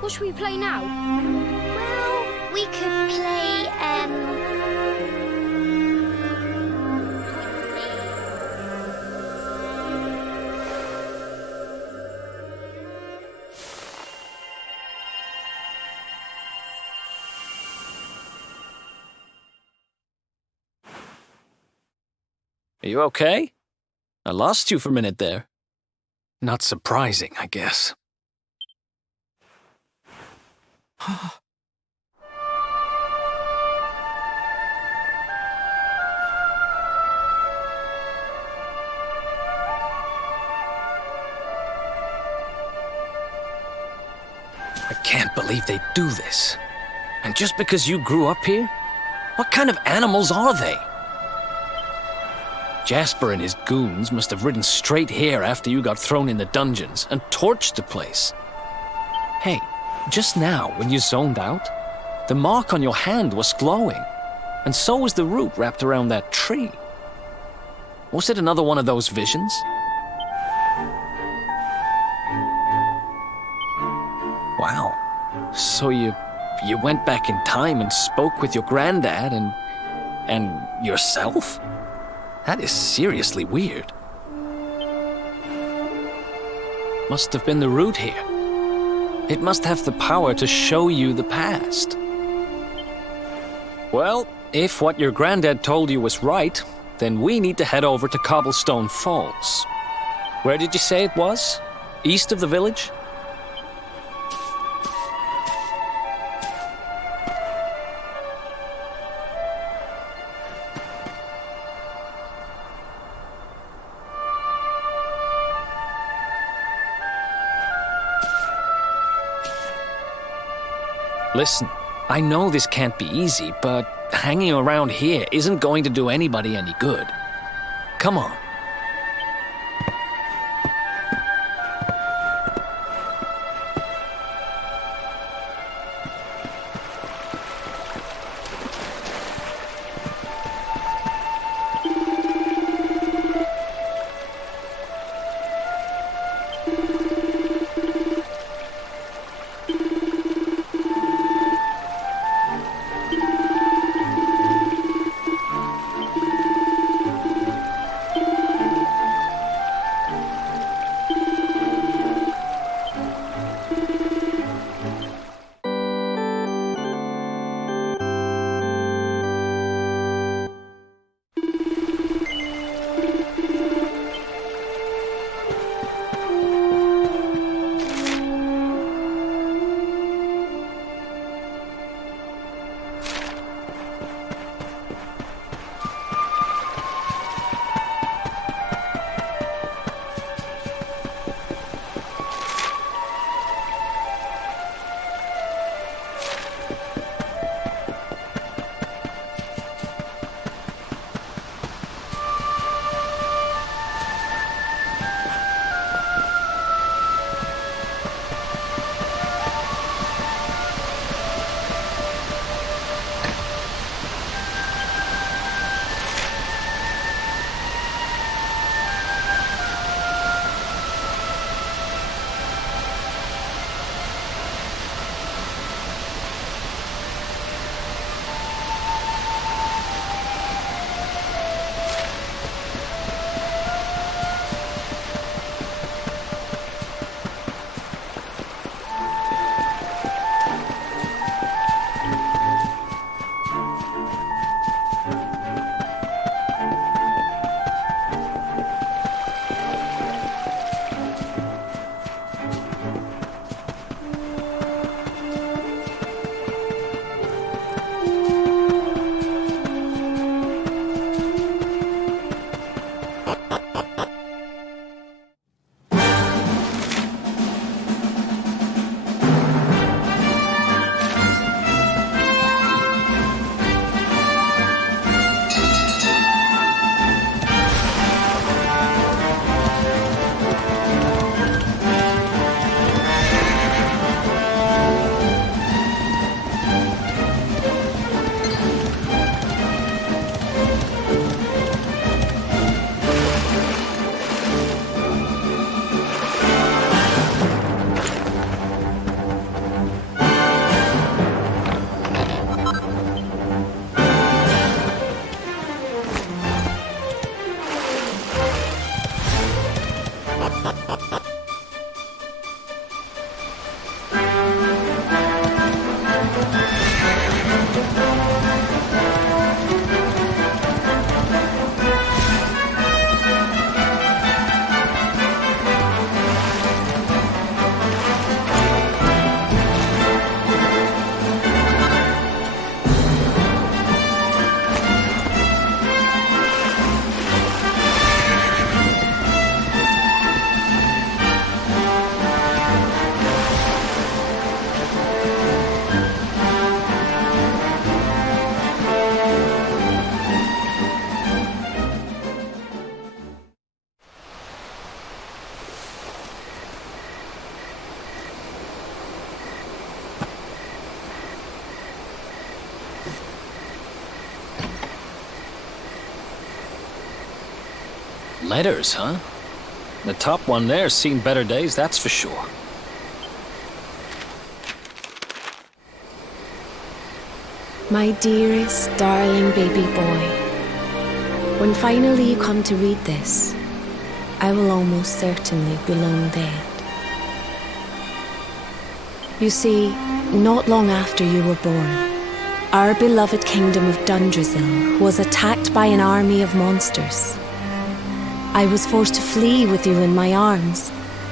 What should we play now? Well, we could play, Are you okay? I lost you for a minute there. Not surprising, I guess. I can't believe they do this. And just because you grew up here? What kind of animals are they? Jasper and his goons must have ridden straight here after you got thrown in the dungeons and torched the place. Hey, just now when you zoned out, the mark on your hand was glowing, and so was the root wrapped around that tree. Was it another one of those visions? Wow. So you went back in time and spoke with your granddad and yourself? That is seriously weird. Must have been the root here. It must have the power to show you the past. Well, if what your granddad told you was right, then we need to head over to Cobblestone Falls. Where did you say it was? East of the village? Listen, I know this can't be easy, but hanging around here isn't going to do anybody any good. Come on. Letters, huh? The top one there's seen better days, that's for sure. My dearest, darling baby boy, when finally you come to read this, I will almost certainly be long dead. You see, not long after you were born, our beloved kingdom of Dundrasil was attacked by an army of monsters. I was forced to flee with you in my arms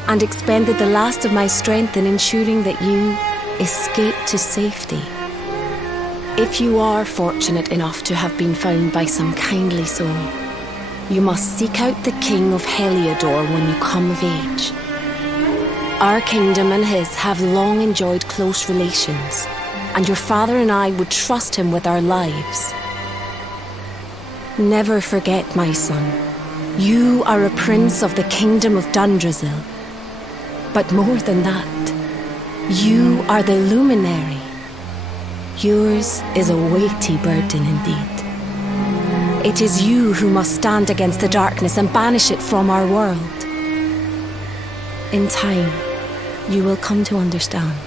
and expended the last of my strength in ensuring that you escaped to safety. If you are fortunate enough to have been found by some kindly soul, you must seek out the King of Heliodor when you come of age. Our kingdom and his have long enjoyed close relations, and your father and I would trust him with our lives. Never forget, my son, you are a prince of the kingdom of Dundrasil. But more than that, you are the luminary. Yours is a weighty burden indeed. It is you who must stand against the darkness and banish it from our world. In time, you will come to understand.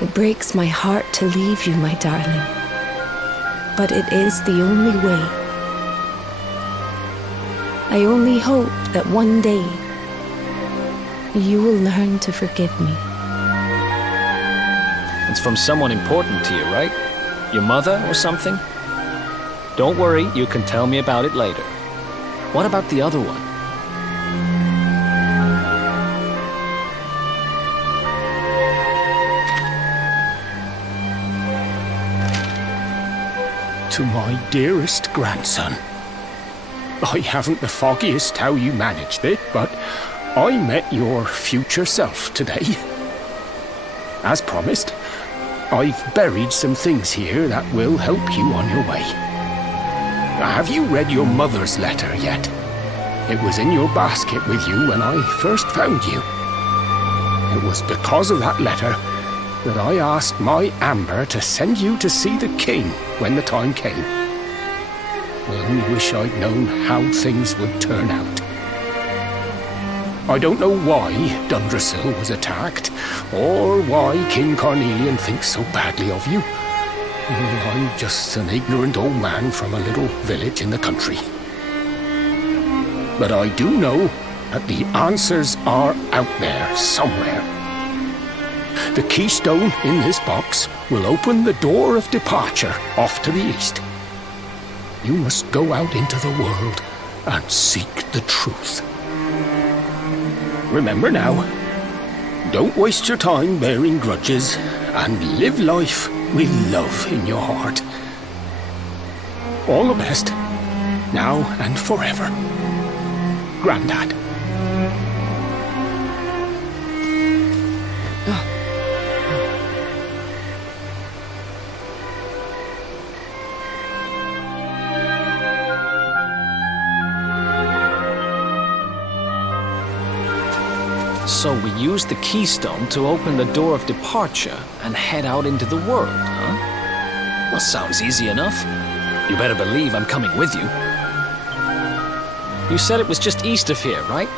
It breaks my heart to leave you, my darling, but it is the only way. I only hope that one day you will learn to forgive me. It's from someone important to you, right? Your mother or something? Don't worry, you can tell me about it later. What about the other one? To my dearest grandson. I haven't the foggiest how you managed it, but I met your future self today. As promised, I've buried some things here that will help you on your way. Have you read your mother's letter yet? It was in your basket with you when I first found you. It was because of that letter that I asked my Amber to send you to see the king when the time came. I only wish I'd known how things would turn out. I don't know why Dundrasil was attacked, or why King Carnelian thinks so badly of you. I'm just an ignorant old man from a little village in the country. But I do know that the answers are out there somewhere. The keystone in this box will open the door of departure off to the east. You must go out into the world and seek the truth. Remember now, don't waste your time bearing grudges, and live life with love in your heart. All the best, now and forever. Grandad. So we used the keystone to open the door of departure and head out into the world, huh? Well, sounds easy enough. You better believe I'm coming with you. You said it was just east of here, right?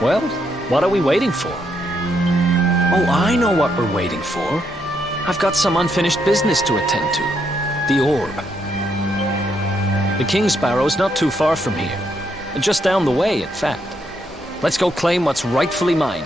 Well, what are we waiting for? Oh, I know what we're waiting for. I've got some unfinished business to attend to. The orb. The King Sparrow's not too far from here. Just down the way, in fact. Let's go claim what's rightfully mine.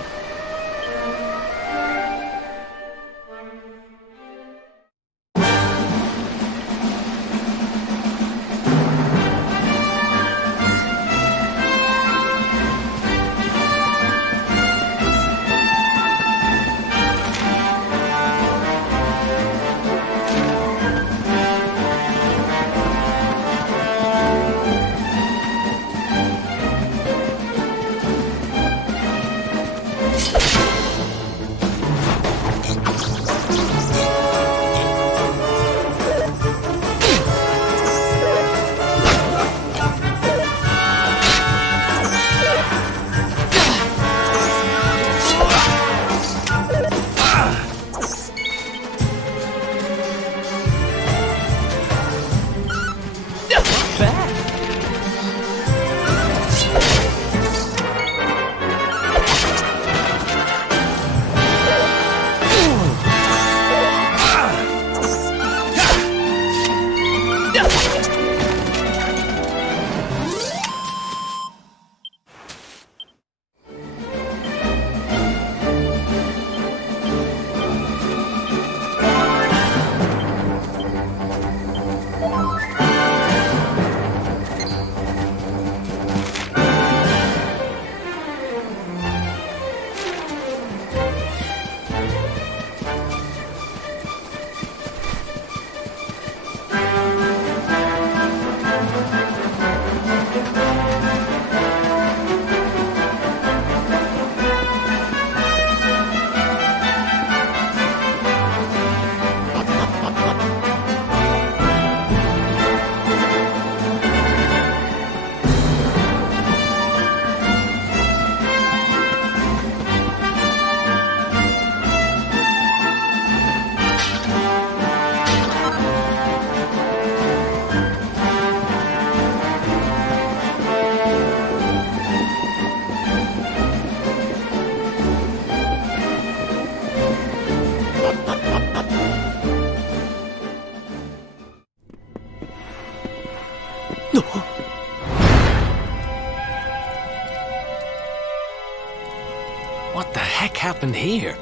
What the heck happened here?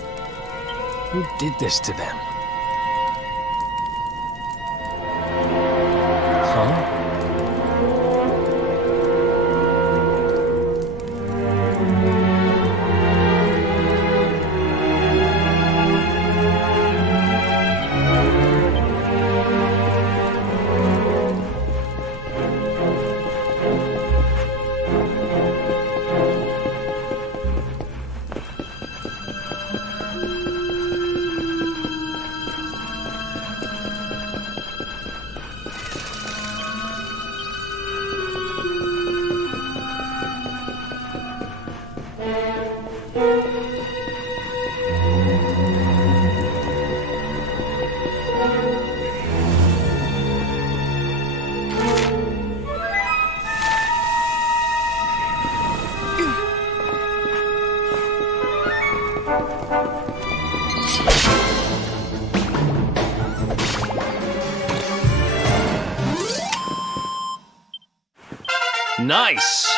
Who did this to them? Huh? Nice!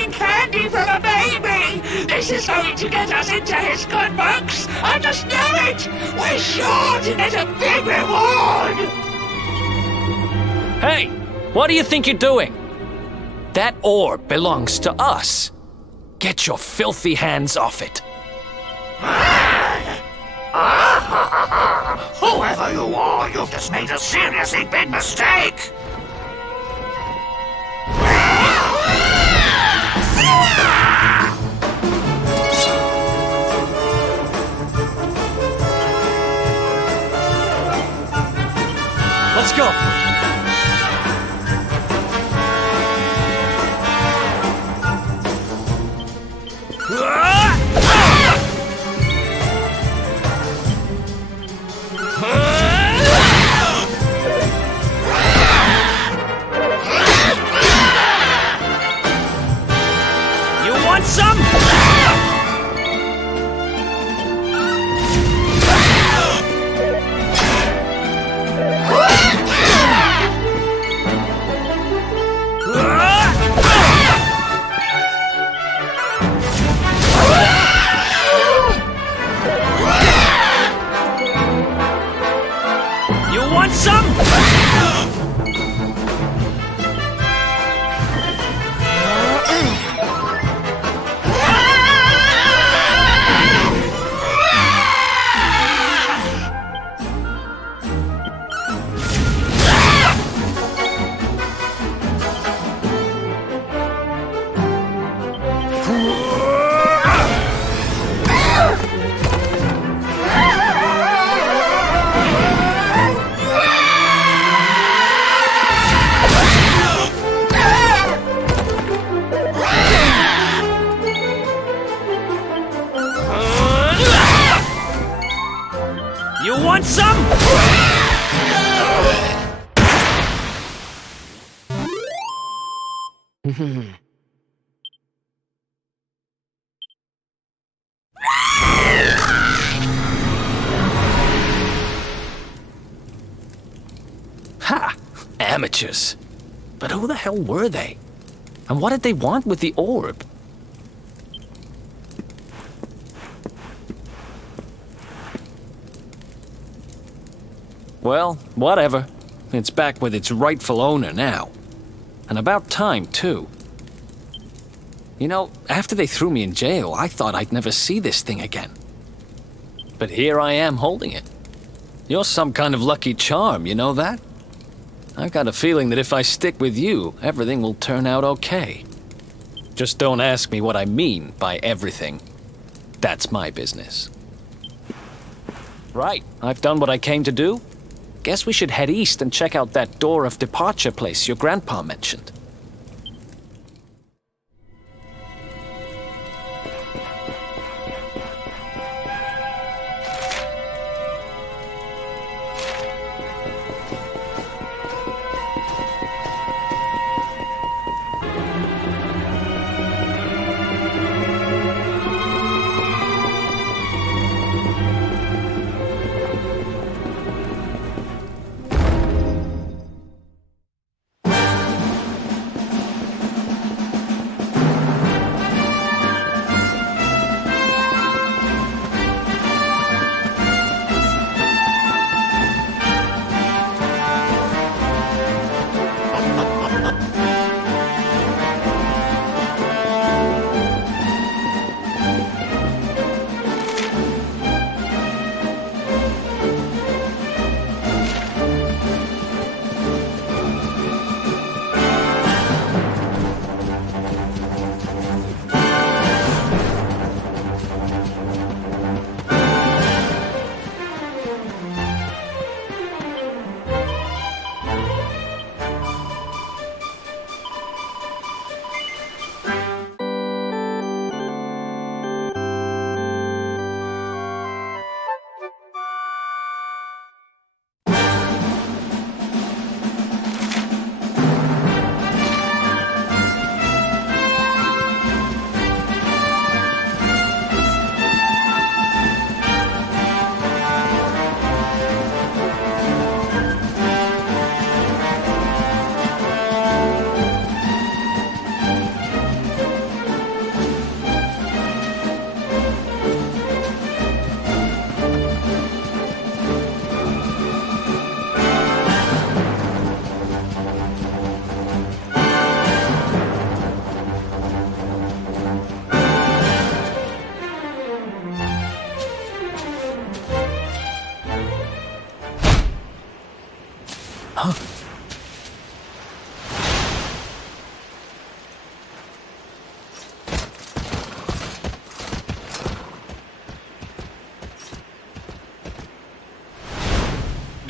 eating candy from a baby! This is going to get us into his good books! I just know it! We're sure to get a big reward! Hey, what do you think you're doing? That orb belongs to us. Get your filthy hands off it. Whoever you are, you've just made a seriously big mistake! Let's go. You want some? You want some? You want some? Ha! Amateurs. But who the hell were they? And what did they want with the orb? Well, whatever. It's back with its rightful owner now. And about time, too. You know, after they threw me in jail, I thought I'd never see this thing again. But here I am holding it. You're some kind of lucky charm, you know that? I've got a feeling that if I stick with you, everything will turn out okay. Just don't ask me what I mean by everything. That's my business. Right, I've done what I came to do. Guess we should head east and check out that door of departure place your grandpa mentioned.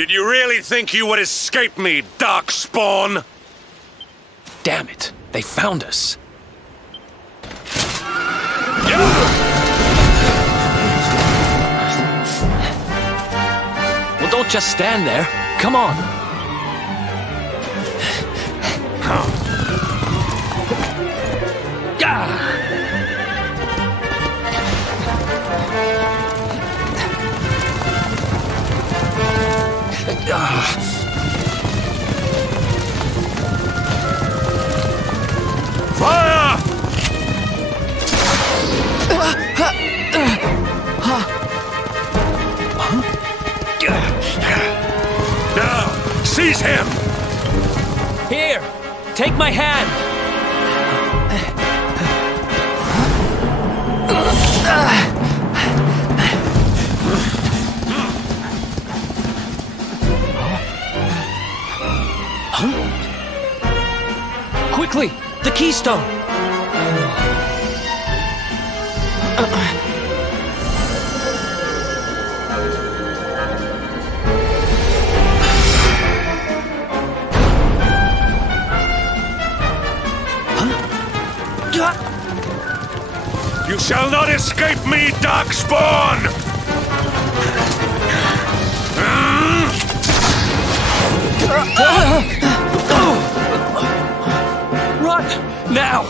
Did you really think you would escape me, Darkspawn? Damn it, they found us. Well, don't just stand there. Come on. Fire! Now, seize him! Here, take my hand. Quickly, the keystone. You shall not escape me, Darkspawn! Run, now!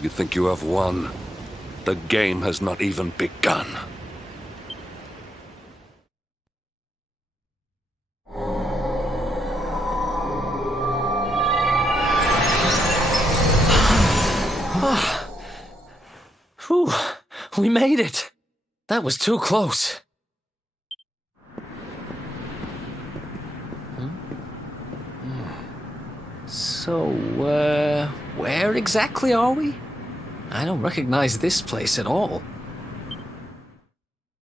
You think you have won? The game has not even begun. Whew, we made it. That was too close. So, where exactly are we? I don't recognize this place at all.